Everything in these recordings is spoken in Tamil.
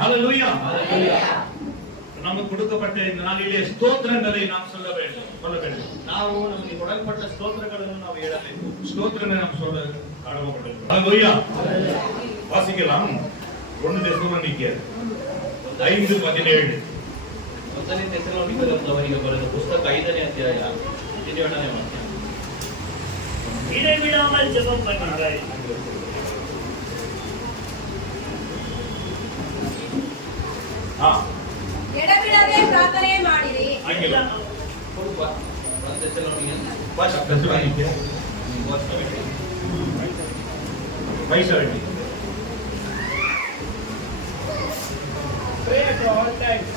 ஹல்லேலூயா. நமக்கு கொடுக்கப்பட்ட இந்த நாளிலே ஸ்தோத்திரங்களை நாம் சொல்ல வேண்டும். ನಾವು ನಮಗೆ ಕೊಡಲ್ಪಟ್ಟ ಸ್ತೋತ್ರಗಳನ್ನು ನಾವು ಹೇಳಬೇಕು. ஸ்தோத்திரங்களை நாம் சொல்ல கடமைப்பட்டிருக்கிறோம். ஹல்லேலூயா. வாசிக்கலாம் 1 தெசலோனிக்கேயர் 5:17. ಮೊದಲನೇ ತೆಸಲೋನಿಕದವರಿಗೆ ಬರೆದ ಪುಸ್ತಕ 5ನೇ ಅಧ್ಯಾಯ 17ನೇ ವಾಕ್ಯ. இடைவிடாமல் ஜெபம் பண்ணுங்கள். ಎಡಬಿಡದೆ ಪ್ರಾರ್ಥನೆ ಮಾಡಿರಿ. ಆಂಗಿಲ್ಲ. ತೆಸಲೋನಿಕೇಯರ್ 5:17. Pray at all times.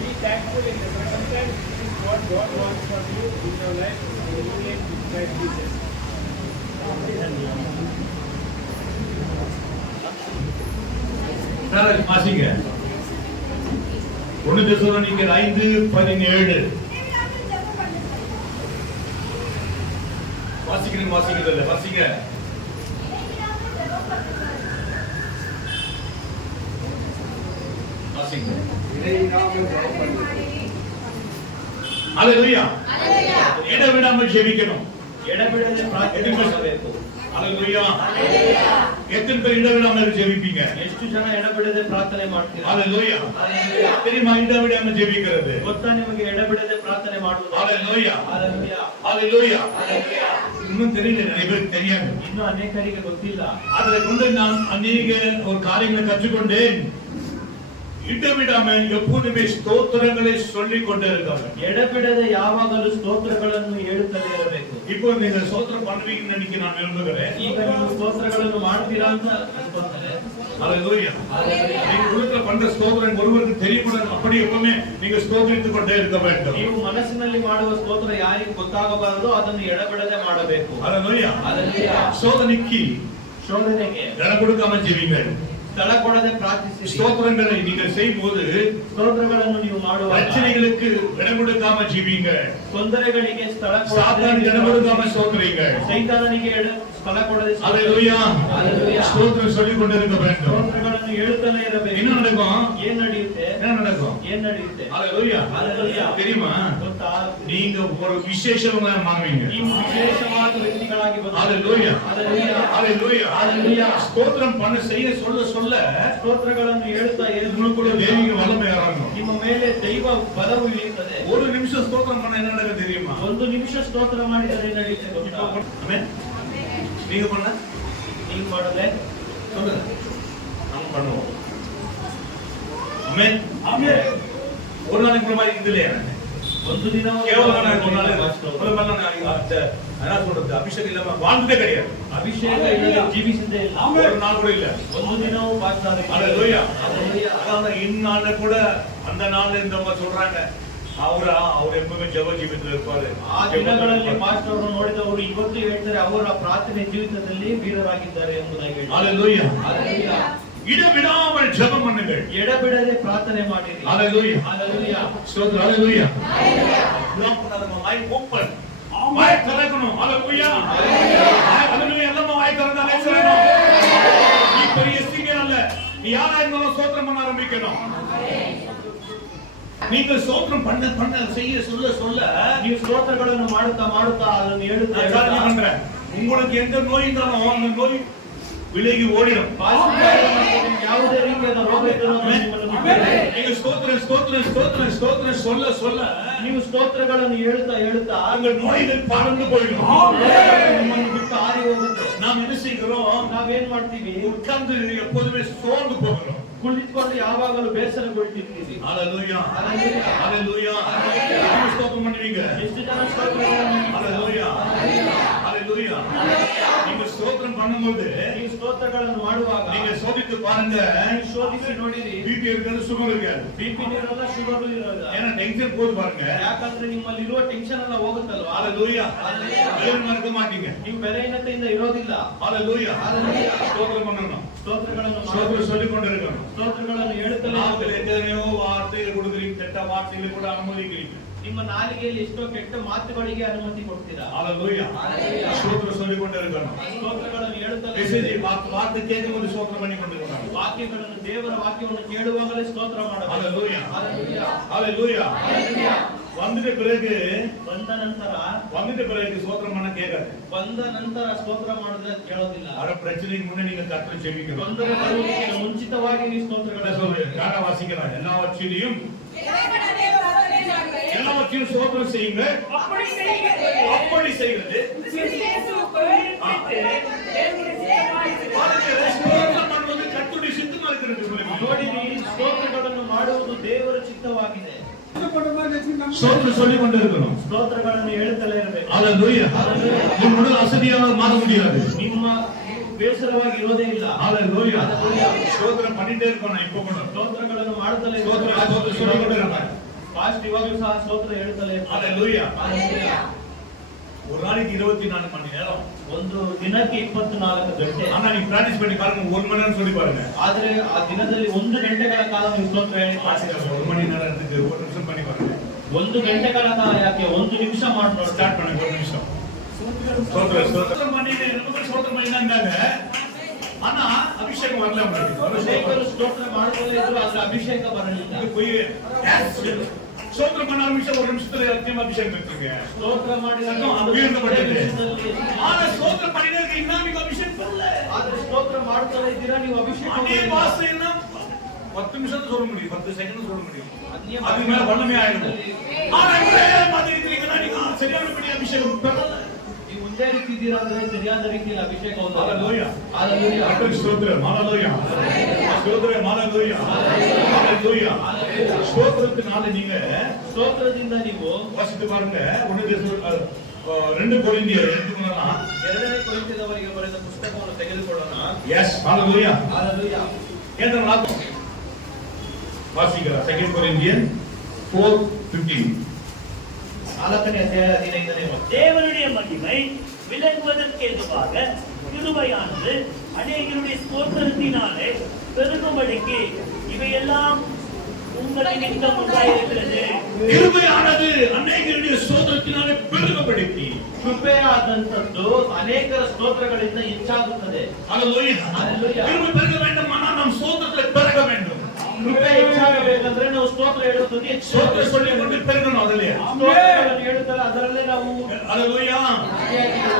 Be thankful in the circumstances. This is what God wants from you in your life in the union with Christ Jesus. வாசிங்க 1 தெசலோனிக்கேயர் 5:17. வாசிக்கிறதில்ல வாசிங்க. ஹல்லேலூயா. இடவிடாமல் ஜெபிக்கணும். ಎಡಬಿಡದೆ ಪ್ರಾರ್ಥನೆ ಮಾಡಬೇಕು. ஹல்லேலூயா. எத்தனை பேர் இடவிடாமல் ஜெபிப்பீங்க? ಎಷ್ಟು ಜನ ಎಡಬಿಡದೆ ಪ್ರಾರ್ಥನೆ ಮಾಡ್ತೀರಾ? ஹல்லேலூயா. தெரியுமா இடவிடாமல் ஜெபிக்கிறது? ಗೊತ್ತಾ ನಿಮಗೆ ಎಡಬಿಡದೆ ಪ್ರಾರ್ಥನೆ ಮಾಡುವುದು? ஹல்லேலூயா. ಹಲ್ಲೆಲೂಯಾ. ஹல்லேலூயா. ಹಲ್ಲೆಲೂಯಾ. இன்னும் தெரியல, நிறைய பேருக்கு தெரியாது. ಇನ್ನು ಅನೇಕರಿಗೆ ಗೊತ್ತಿಲ್ಲ. அதை கொண்டு நான் அநேக ஒரு காரியங்களை கற்றுக்கொண்டேன். இடவிடாமல் எப்போதுமே ஸ்தோத்திரங்களை சொல்லிக் கொண்டே இருக்காங்க. ಎಡಬಿಡದೆ ಯಾವಾಗಲೂ ಸ್ತೋತ್ರಗಳನ್ನು ಹೇಳುತ್ತಲೇ ಇರಬೇಕು. இப்போ நீங்க ஸ்தோத்திரம் பண்ணுவீங்கன்னு நினைக்க நான் விரும்புகிறேன். ಈಗ ನೀವು ಸ್ತೋತ್ರಗಳನ್ನು ಮಾಡ್ತೀರಾ ಅಂತ ಅನ್ಕೊಂತಾರೆ. ஹல்லேலூயா. ಹಲ್ಲೆಲೂಯಾ. நீங்க உள்ளத்துல பண்ற ஸ்தோத்திரம் ஒருவருக்கு தெரியப்படாது. அப்படி எப்பவுமே நீங்க ஸ்தோத்திரித்துக் கொண்டே இருக்க வேண்டும். ನೀವು ಮನಸ್ಸಿನಲ್ಲಿ ಮಾಡುವ ಸ್ತೋತ್ರ ಯಾರಿಗೂ ಗೊತ್ತಾಗಬಾರದು, ಅದನ್ನು ಎಡಬಿಡದೆ ಮಾಡಬೇಕು. ஹல்லேலூயா. ಹಲ್ಲೆಲೂಯಾ. சோதனைக்கு ಶೋಧನೆಗೆ இடம் கொடுக்காம ஜெபிங்கள். ಸ್ಥಳ ಕೊಡದೆ ಪ್ರಾರ್ಥಿಸಿ. ஸ்தோத்திரங்களை நீங்கள் செய்யும்போது ಸ್ತೋತ್ರಗಳನ್ನು ನೀವು ಮಾಡುವಾಗ பிரச்சனைகளுக்கு இடம் கொடுக்காம ஜெபிங்க. ತೊಂದರೆಗಳಿಗೆ ಸ್ಥಳ சாத்தானுக்கு இடம் கொடுக்காம ஸ்தோத்திரிங்க. ಸೈತಾನನಿಗೆ ಸ್ಥಳ ಕೊಡದೆ ஹல்லேலூயா. ஹல்லேலூயா. ஸ்தோத்திரம் சொல்லிக் கொண்டிருக்க வேண்டும். ಸ್ತೋತ್ರಗಳನ್ನು ಹೇಳುತ್ತಲೇ ಇರಬೇಕು. என்ன நடக்கும்? ಏನ್ ನಡೆಯುತ್ತೆ? என்ன நடக்கும்? ಏನ್ ನಡೆಯುತ್ತೆ? ஹல்லேலூயா. ஹல்லேலூயா. தெரியுமா? ಗೊತ್ತಾ? நீங்க ஒரு விசேஷமா மாறுவீங்க. ನೀವು ವಿಶೇಷವಾದ ವ್ಯಕ್ತಿಗಳಾಗಿ ஹல்லேலூயா. ಹಲ್ಲೆಲೂಯಾ. ஹல்லேலூயா. ஹல்லேலூயா. ஸ்தோத்திரம் பண்ண செய்ய சொல்ல ಸ್ತೋತ್ರಗಳನ್ನು ಹೇಳುತ್ತಾ உங்களுக்குள்ள தெய்வீக வல்லமை இறங்கும். ನಿಮ್ಮ ಮೇಲೆ ದೈವ ಬಲವು ಇಳಿಯುತ್ತದೆ. ஒரு நிமிஷம் ஸ்தோத்திரம் பண்ண என்ன நடக்குது தெரியுமா? 1 ನಿಮಿಷ ಸ್ತೋತ್ರ ಮಾಡಿದರೆ ನಡೆಯುತ್ತೆ ಗೊತ್ತಾ? ஆமென். நீங்க பண்ண ನೀವು ಮಾಡಲೆ சொல்லுங்க. நம்ம பண்ணுவோம். ஆமென். ಆಮೇಲೆ ஒரு நாளைக்கு கூட மாதிரி இதுல ಒಂದು ದಿನ கேவலமா நான் ஒரு நாள் என்ன சொல்றது அபிஷேகம் இல்லாம வாழ்ந்ததே கிடையாது. ಅಭಿಷೇಕ ಇಲ್ಲದೆ ಜೀವಿಸಿದ್ದೇ ಇಲ್ಲ. ஒரு நாள் கூட இல்ல. ಒಂದು ದಿನವೂ ಪಾಸ್ಟರ್ ஹல்லேலூயா. ஹல்லேலூயா. அதான் இந்நாள்ல கூட அந்த நாள்ல இருந்தவங்க சொல்றாங்க அவர் எப்பவுமே ஜெப ஜீவிತத்துல இருப்பாரு. ಆ ದಿನಗಳಲ್ಲಿ ಪಾಸ್ಟರ್ ಅವರು ನೋಡಿದವರು ಇವತ್ತು ಹೇಳ್ತಾರೆ ಅವರ ಪ್ರಾರ್ಥನೆ ಜೀವಿತದಲ್ಲಿ ವೀರರಾಗಿದ್ದಾರೆ ಎಂಬುದಾಗಿ ಹೇಳ್ತಾರೆ. ஹல்லேலூயா. ಹಲ್ಲೆಲೂಯಾ. இடவிடாமல் ஜெபம் பண்ணுங்கள். ಎಡಬಿಡದೆ ಪ್ರಾರ್ಥನೆ ಮಾಡಿರಿ. ஹல்லேலூயா. ಹಲ್ಲೆಲೂಯಾ. ஸ்தோத்திரம். ஹல்லேலூயா. ஜெபம் பண்ணாதவங்க வாய் ஓபன். வாய் திறக்கணும். ஹல்லேலூயா. ஹல்லேலூயா. எல்லாரும் வாய் திறந்தாலே சொல்லணும். நீ பெரிய சிங்கர் அல்ல. நீ யாரா இருந்தாலும் ஸ்தோத்திரம் பண்ண ஆரம்பிக்கணும். நீங்க ஸ்தோத்திரம் பண்ண செய்ய சொல்ல ನೀವು ಸ್ತೋತ್ರಗಳನ್ನು ಮಾಡುತ್ತಾ ಅದನ್ನು நான் சாட்சி ಹೇಳುತ್ತಾ பண்றேன். உங்களுக்கு எந்த நோய் இருந்தாலும் அந்த நோய் விலகி ஓடிடும். ಯಾವುದೇ ರೀತಿಯಾದ ರೋಗ ಇದ್ದರೂ ಅದು ನಿಮ್ಮನ್ನು ಬಿಡುತ್ತದೆ. நீங்க ஸ்தோத்திரம் சொல்ல ನೀವು ಸ್ತೋತ್ರಗಳನ್ನು ಹೇಳುತ್ತಾ அங்க நோய்கள் பறந்து போயிடும். ನಿಮ್ಮನ್ನು ಬಿಟ್ಟು ಹಾರಿ ಹೋಗುತ್ತೆ. நாம் என்ன செய்கிறோம்? ನಾವೇನ್ ಮಾಡ್ತೀವಿ? உட்கார்ந்து எப்போதுமே சோர்ந்து போகிறோம். ಕುಳಿತುಕೊಂಡು ಯಾವಾಗಲೂ ಬೇಸರಗೊಳ್ತಿರ್ತೀವಿ. ஹல்லேலூயா. ஹல்லேலூயா. ஹல்லேலூயா. நீங்க ஸ்தோத்திரம் பண்ணுவீங்க. ಎಷ್ಟು ಜನ ಸ್ತೋತ್ರಗಳನ್ನು ஹல்லேலூயா. ஹல்லேலூயா. நீங்க ஸ்தோத்திரம் பண்ணும்போது ನೀವು ಸ್ತೋತ್ರಗಳನ್ನು ಮಾಡುವಾಗ நீங்க சோதித்து பாருங்க. ನೀವು ಶೋಧಿಸಿ ನೋಡಿರಿ. பிபி இருக்காது, சுகர் இருக்காது. ಬಿಪಿ ಇರಲ್ಲ, ಶುಗರ್ ಇರಲ್ಲ. ஏன்னா டென்ஷன் போது பாருங்க. ಯಾಕಂದ್ರೆ ನಿಮ್ಮಲ್ಲಿ ಇರುವ ಟೆನ್ಷನ್ ಎಲ್ಲ ಹೋಗುತ್ತಲ್ವಾ? ஹல்லேலூயா. வேதனை இருக்க மாட்டீங்க. ನೀವು ಬೆರೆಯಿನತೆಯಿಂದ ಇರೋದಿಲ್ಲ. ஹல்லேலூயா. ஹல்லேலூயா. ஸ்தோத்திரம் பண்ணணும். ಸ್ತೋತ್ರಗಳನ್ನು ஸ்தோத்திரம் சொல்லிக் கொண்டிருக்கணும். ಸ್ತೋತ್ರಗಳನ್ನು ಹೇಳುತ್ತಲೇ நாம எத்தனையோ வார்த்தைகள் கொடுக்குறீங்க, கெட்ட வார்த்தைகளை கூட அனுமதிக்கிறீங்க. ನಿಮ್ಮ ನಾಲಿಗೆಯಲ್ಲಿ ಎಷ್ಟೋ ಕೆಟ್ಟ ಮಾತುಗಳಿಗೆ ಅನುಮತಿ ಕೊಡ್ತೀರಾ. ஹalleluya ஸ்தோத்திரம் சொல்லிக் கொண்டிருக்கணும். ಸ್ತೋತ್ರಗಳನ್ನು ಹೇಳುತ್ತಲೇ மெசேஜ் வார்த்தை கேட்கும் போது ஸ்தோத்திரம் பண்ணி கொண்டிருக்கணும். ವಾಕ್ಯಗಳನ್ನು ದೇವರ ವಾಕ್ಯವನ್ನು ಕೇಳುವಾಗಲೇ ಸ್ತೋತ್ರ ಮಾಡಬೇಕು. ஹalleluya ಹalleluya ஹalleluya ಹalleluya வந்துட்ட பிறகு ಬಂದ பிறகு ஸ்தோத்திரம் பண்ண கேட்காது. ಬಂದ ನಂತರ ಸ್ತೋತ್ರ ಮಾಡಿದ್ರೆ ಕೇಳೋದಿಲ್ಲ. அட பிரச்சனைக்கு முன்ன நீங்க கர்த்தரை ஜெபிக்கணும். ತೊಂದರೆ ಬರುವುದಕ್ಕಿಂತ ಮುಂಚಿತವಾಗಿ ನೀವು ಸ್ತೋತ್ರಗಳನ್ನು சொல்றேன் காண வாசிக்கலாம். எல்லாவற்றையும் இடைவிடாதே பிரார்த்தனை ಮಾಡಿರಿ. எல்லாவற்றையும் ஸ்தோத்திரம் செய்யுங்க. அப்படி செய்கிறது கிறிஸ்துவுக்குள் பிடித்து தேவனுடைய சித்தமாயிருக்கிறது. ஸ்தோத்திரம் பண்ணுவது கர்த்தருடைய சித்தமா இருக்கிறது. ನೋಡಿರಿ, ಸ್ತೋತ್ರಗಳನ್ನು ಮಾಡುವುದು ದೇವರ ಚಿತ್ತವಾಗಿದೆ. ஸ்தோத்திரம் சொல்லிக் கொண்டிருக்கணும். ಸ್ತೋತ್ರಗಳನ್ನು ಹೇಳುತ್ತಲೇ ಇರಬೇಕು. ஹalleluya ನಿಮ್ಮ முதல் அசதியாக மாற முடியாது. ನಿಮ್ಮ ಬೇಸರವಾಗಿ ಇರೋದೇ ಇಲ್ಲ. ஹalleluya ஸ்தோத்திரம் பண்ணிட்டே இருக்கணும். இப்போ கூட ಸ್ತೋತ್ರಗಳನ್ನು ಮಾಡುತ್ತಲೇ ஸ்தோத்திரம் சொல்லிக் கொண்டிருக்கணும். ಫಾಸ್ಟ್ ಇವಾಗಲೂ ಸಹ ಸ್ತೋತ್ರ ಹೇಳುತ್ತಲೇ ಇರ್ತಾರೆ. ஹalleluya ஹalleluya. ஒரு நாளைக்கு 24 மணி நேரம். ಒಂದು ದಿನಕ್ಕೆ 24 ಗಂಟೆ. ஆனா நீ பிராக்டீஸ் பண்ணி பாருங்க. 1 மணி நேரம் சொல்லி பாருங்க. ಆದ್ರೆ ಆ ದಿನದಲ್ಲಿ 1 ಗಂಟೆಗಳ ಕಾಲ ನೀವು ಸ್ತೋತ್ರ ಹೇಳಿ. 1 மணி நேரம் இருக்கு. 1 நிமிஷம் பண்ணி பாருங்க. 1 ಗಂಟೆಗಳ ಕಾಲ ಯಾಕೆ 1 ನಿಮಿಷ ಮಾಡಿ ನೋಡಿ. ஸ்டார்ட் பண்ணுங்க. 1 நிமிஷம் ஸ்தோத்திரம் பண்ணி நமக்கு ஸ்தோத்திரம் பண்ணினாங்க. ஆனா அபிஷேகம் வரல. ಅನೇಕರು ಸ್ತೋತ್ರ ಮಾಡುತ್ತಲೇ ಇದ್ರು, ಆದ್ರೆ ಅಭಿಷೇಕ ಬರಲಿಲ್ಲ. ஸ்தோத்திரம் பண்ண ஆரம்பிச்சா 1 நிமிஷத்துல அத்தியமா அபிஷேகம் எடுத்துங்க. ಸ್ತೋತ್ರ ಮಾಡಿದಾಗ உயர்ந்தப்பட்டது. ஆனா ஸ்தோத்திரம் பண்ணினதுக்கு இன்னும் நீங்க அபிஷேகம் பண்ணல. ಆದ್ರೆ ಸ್ತೋತ್ರ ಮಾಡುತ್ತಲೇ ಇದ್ದೀರಾ, ನೀವು ಅಭಿಷೇಕ அந்நிய ಮಾಡಿಲ್ಲ. பாஷைன்னா 10 நிமிஷத்துல சொல்ல முடியும். 10 செகண்ட் சொல்ல முடியும். ಅನ್ಯ அதுக்கு மேல வல்லமை ஆயிடும். ஆனா ஒரே மாதிரி இருக்கீங்கன்னா நீங்க சரியானபடி அபிஷேகம் பெறல. ನೀವು ಒಂದೇ ರೀತಿ ಇದ್ದೀರಾ ಅಂದ್ರೆ ಸರಿಯಾದ ರೀತಿಯಲ್ಲಿ ಅಭಿಷೇಕವನ್ನು ஹalleluya ಹalleluya கர்த்தருக்கு ஸ்தோத்திரம். ஹalleluya ஸ்தோத்திரம். ஹalleluya ஹalleluya ஸ்தோத்திரத்தினால நீங்க ಸ್ತೋತ್ರದಿಂದ ನೀವು வாசித்து பாருங்க. 2 கொரிந்தியர் எடுத்துக்கோங்கன்னா 2ನೇ ಕೊರಿಂಥದವರಿಗೆ ಬರೆದ ಪುಸ್ತಕವನ್ನು ತೆಗೆದುಕೊಳ್ಳೋಣ. எஸ் ஹalleluya ಹalleluya ஏன்னா வாசிக்கலாம். 2 கொரிந்தியர் 4:15 4ನೇ ಅಧ್ಯಾಯ 15ನೇ ವಚನ. தேவனுடைய மகிமை விளங்குவதற்கு ஏதுவாக கிருபையானது அநேகருடைய ஸ்தோத்திரத்தினாலே பெருகும்படிக்கு இவையெல்லாம் உங்கள் நிமித்தம் உண்டாயிருக்கிறது. கிருபையானது அநேகருடைய ஸ்தோத்திரத்தினாலே பெருகப்படுத்தி ಕೃಪೆಯಾದಂತದ್ದು ಅನೇಕರ ಸ್ತೋತ್ರಗಳಿಂದ ಹೆಚ್ಚಾಗುತ್ತದೆ. ஹalleluya ஹalleluya. கிருபை பெருக வேண்டுமானால் நாம் ஸ்தோத்திரத்தை பெருக வேண்டும். ಕೃಪೆ ಹೆಚ್ಚಾಗಬೇಕಂದ್ರೆ ನಾವು ಸ್ತೋತ್ರ ಹೇಳುತ್ತದೆ ஸ்தோத்திரம் சொல்லிக் கொண்டு பெருகணும். அதுலயே ಸ್ತೋತ್ರಗಳನ್ನು ಹೇಳುತ್ತಲ್ಲ, ಅದರಲ್ಲೇ ನಾವು ஹalleluya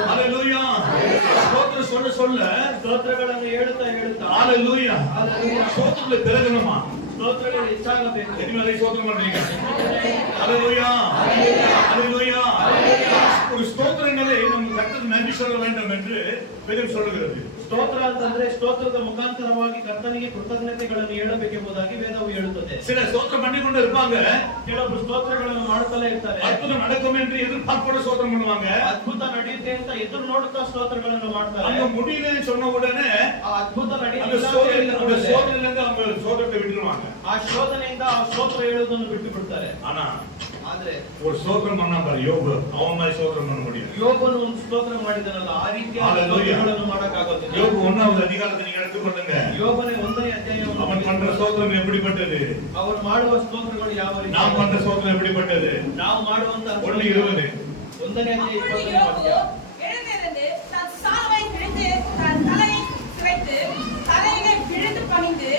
ஹalleluya ஸ்தோத்திரம் சொல்ல சொல்ல ಸ್ತೋತ್ರಗಳನ್ನು ಹೇಳುತ್ತಾ ஹalleluya ஹalleluya ஸ்தோத்திரத்துல பெருகணுமா. ಸ್ತೋತ್ರಗಳು ಹೆಚ್ಚಾಗಬೇಕು. எதுமே ஸ்தோத்திரம் பண்றீங்க. ஹalleluya ஹalleluya ஒரு ஸ்தோத்திரங்களை நம்ம கர்த்தருக்கு நன்றி சொல்ல வேண்டும் என்று வேதம் சொல்கிறது. ಸ್ತೋತ್ರ ಅಂತಂದ್ರೆ ಸ್ತೋತ್ರದ ಮುಖಾಂತರವಾಗಿ ಕರ್ತನಿಗೆ ಕೃತಜ್ಞತೆಗಳನ್ನು ಹೇಳಬೇಕೆಂಬುದಾಗಿ ವೇದವು ಹೇಳುತ್ತದೆ. சில ஸ்தோத்திரம் பண்ணி கொண்டு இருப்பாங்க. ಕೆಲವೊಬ್ಬರು ಸ್ತೋತ್ರಗಳನ್ನು ಮಾಡುತ್ತಲೇ ಇರ್ತಾರೆ. அற்புதம் நடக்கும் என்று எதிர்பார்ப்போட ஸ்தோத்திரம் பண்ணுவாங்க. ಅದ್ಭುತ ನಡೆಯುತ್ತೆ ಅಂತ ಎದುರು ನೋಡುತ್ತಾ ಸ್ತೋತ್ರಗಳನ್ನು ಮಾಡ್ತಾರೆ. அங்க முடியலன்னு சொன்ன உடனே ಆ ಅದ್ಭುತ அந்த ನಡೆಯುತ್ತೆ சோதனையில இருந்து அவங்க சோதரத்தை விட்டுருவாங்க. ಆ ಶೋಧನೆಯಿಂದ ಆ ಸ್ತೋತ್ರ ಹೇಳುವುದನ್ನು ಬಿಟ್ಟು ಬಿಡ್ತಾರೆ. ஆனா ಆದ್ರೆ ஒரு ஸ்தோத்திரம் பண்ணா பாரு யோபு, அவன் மாதிரி ஸ்தோத்திரம் பண்ண முடியும். ಯೋಬನು ಒಂದು ಸ್ತೋತ್ರ ಮಾಡಿದನಲ್ಲ, ಆ ರೀತಿಯ ಸ್ತೋತ್ರಗಳನ್ನು ಮಾಡಕ್ಕಾಗೋದಿಲ್ಲ. யோபு 1வது அதிகாரத்தை நீங்க எடுத்துக்கொள்ளுங்க. ಯೋಬನೇ 1ನೇ ಅಧ್ಯಾಯವನ್ನು அவன் பண்ற ஸ்தோத்திரம் எப்படிப்பட்டது, ಅವರು ಮಾಡುವ ಸ್ತೋತ್ರಗಳು ಯಾವ ರೀತಿ, நாம் பண்ற ஸ்தோத்திரம் எப்படிப்பட்டது. ನಾವು ಮಾಡುವಂತಹ 1:20 1ನೇ ಅಧ್ಯಾಯ அப்பொழுது 20ನೇ யோபு ವಾಕ್ಯ. எழுந்திருந்து தன் சால்வை கிழித்து தன் தலையை சிரைத்து தலையிலே விழுந்து பணிந்து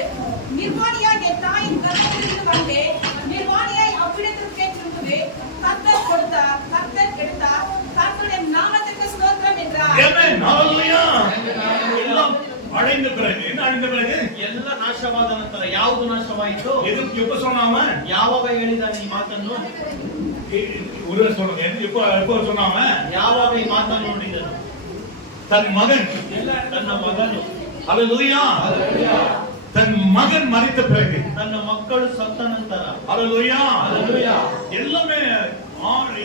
நிர்வாணியாய் என் தாயின் கர்ப்பத்திலிருந்து வந்தேன், நிர்வாணியாய் அவ்விடத்திற்கே திரும்புவே, கர்த்தர் கொடுத்தார், கர்த்தர் எடுத்தார், கர்த்தருடைய நாமத்திற்கு ஸ்தோத்திரம் என்றார். ஆமென் ஹalleluya. எல்லாம் அடைந்த பிறகு என்ன அடைந்த பிறகு ಎಲ್ಲ ನಾಶವಾದ ನಂತರ ಯಾವುದು ನಾಶವಾಯಿತು, எதுக்கு எப்ப சொன்னாம ಯಾವಾಗ ಹೇಳಿದಾನೆ ಈ ಮಾತನ್ನು, ஒரு சொல்லுங்க எப்ப சொன்னாம ಯಾವಾಗ ಈ ಮಾತನ್ನು ನುಡಿದನು, தன் மகன் ತನ್ನ ಮಗನು, ஹalleluya தன் மகன் மரித்த பிறகு ತನ್ನ ಮಕ್ಕಳು ಸತ್ತ ನಂತರ, ஹalleluya ஹalleluya எல்லாமே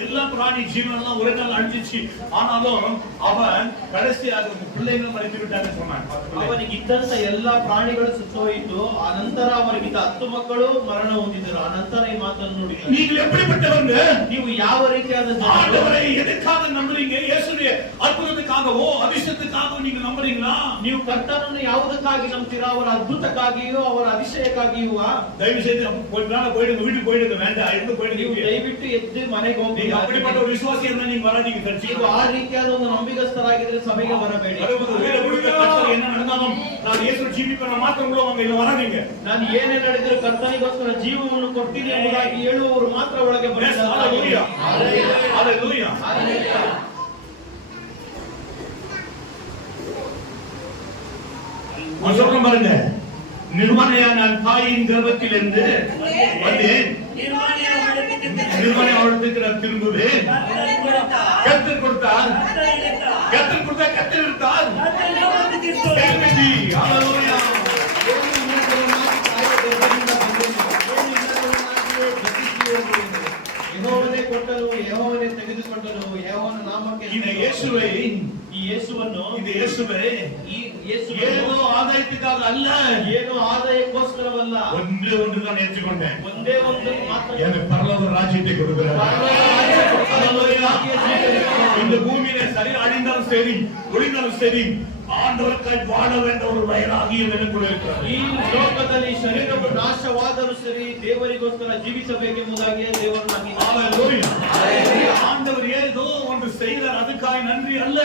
எல்லா பிராணி ஜீவனெல்லாம் ஒரே நாள் அழிஞ்சிச்சு. ஆனாலும் அவன் கடைசியாக பிள்ளைகள் மறைத்து விட்டான்னு சொன்னான். ಅವನಿಗೆ ಇದ್ದಂತ ಎಲ್ಲಾ ಪ್ರಾಣಿಗಳು ಸುತ್ತೋಯಿತು. ಆ ನಂತರ ಅವರಿಗಿದ್ದ 10 ಮಕ್ಕಳು ಮರಣ ಹೊಂದಿದರು. ಆ ನಂತರ ಈ ಮಾತನ್ನು ನೋಡಿ, நீங்கள் எப்படிப்பட்டவங்க? ನೀವು ಯಾವ ರೀತಿಯಾದ ஆண்டவரை எதற்காக நம்புறீங்க? இயேசுவின் அற்புதத்துக்காகவோ அதிசயத்துக்காகவோ நீங்க நம்புறீங்களா? ನೀವು ಕರ್ತನನ್ನು ಯಾವುದಕ್ಕಾಗಿ ನಂಬ್ತೀರಾ? ಅವರ ಅದ್ಭುತಕ್ಕಾಗಿಯೋ ಅವರ ಅತಿಶಯಕ್ಕಾಗಿಯೋ? தயவு செய்து போயிடுங்க, வீட்டுக்கு போயிடுங்க, வேண்டாம் எங்க ನೀವು போயிடுங்க. ದಯವಿಟ್ಟು ಎದ್ದು ಮನೆಗೆ ಹೋಗಿ. நீங்க அப்படிப்பட்ட ஒரு விசுவாசி இருந்தா நீங்க வராதீங்க சர்ச்சுக்கு. ನೀವು ಆ ರೀತಿಯಾದ ಒಂದು ನಂಬಿಗಸ್ತರಾಗಿದ್ರೆ ಸಭೆಗೆ ಬರಬೇಡಿ. உயிரை கொடுத்த கர்த்தர் என்ன நடந்தாலும் நான் இயேசு ஜீவிப்பேன் மாத்திரம் கூட வாங்க, இல்ல வராதீங்க. ನಾನು ಏನೇ ನಡೆದರೂ ಕರ್ತನಿಗೋಸ್ಕರ ಜೀವವನ್ನು ಕೊಡ್ತೀನಿ ಎಂಬುದಾಗಿ ಹೇಳುವವರು ಮಾತ್ರ ಒಳಗೆ ஹalleluya, ஹalleluya. சொல்றேன் பாருங்க, நிர்வாணியான தாயின் கர்ப்பத்திலிருந்து வந்தேன், நிர்வாணி அவளுக்கு திரும்புவேன். கர்த்தர் கொடுத்தார், கர்த்தர் கொடுத்தார், கர்த்தர் எடுத்தார். ஹalleluya. ಯೆಹೋವನೇ ಕೊಟ್ಟರು, ಯೆಹೋವನೇ ತೆಗೆದುಕೊಂಡರು, ಯೆಹೋವನ ನಾಮಕ್ಕೆ இந்த இயேசுவை, ಈ ಯೇಸುವನ್ನು, இந்த இயேசுவை ಈ ಯೇಸು ஏதோ ஆதாயத்துக்காக அல்ல, ಏನು ಆದಾಯಕ್ಕೋಸ್ಕರವಲ್ಲ, ஒன்றுதான் ஏற்றுக்கொண்டேன். ಒಂದೇ ಒಂದು ಮಾತ್ರ, எனக்கு பரலோக ராஜ்யத்தை கொடுக்கிறார். இந்த பூமியில சரி அழிந்தாலும் சரி ஒழிந்தாலும் சரி ஆண்டவருக்காய் வாழ வேண்ட ஒரு வயலாகிய எனக்குள்ள இருக்கிறார். ಈ ಲೋಕದಲ್ಲಿ ಶರೀರವು ನಾಶವಾದರೂ ಸರಿ ದೇವರಿಗೋಸ್ಕರ ಜೀವಿಸಬೇಕೆಂಬುದಾಗಿ ದೇವರು ನಮಗೆ ஆண்டவர் ஏதோ ஒன்று செய்தார், அதுக்காய் நன்றி அல்ல.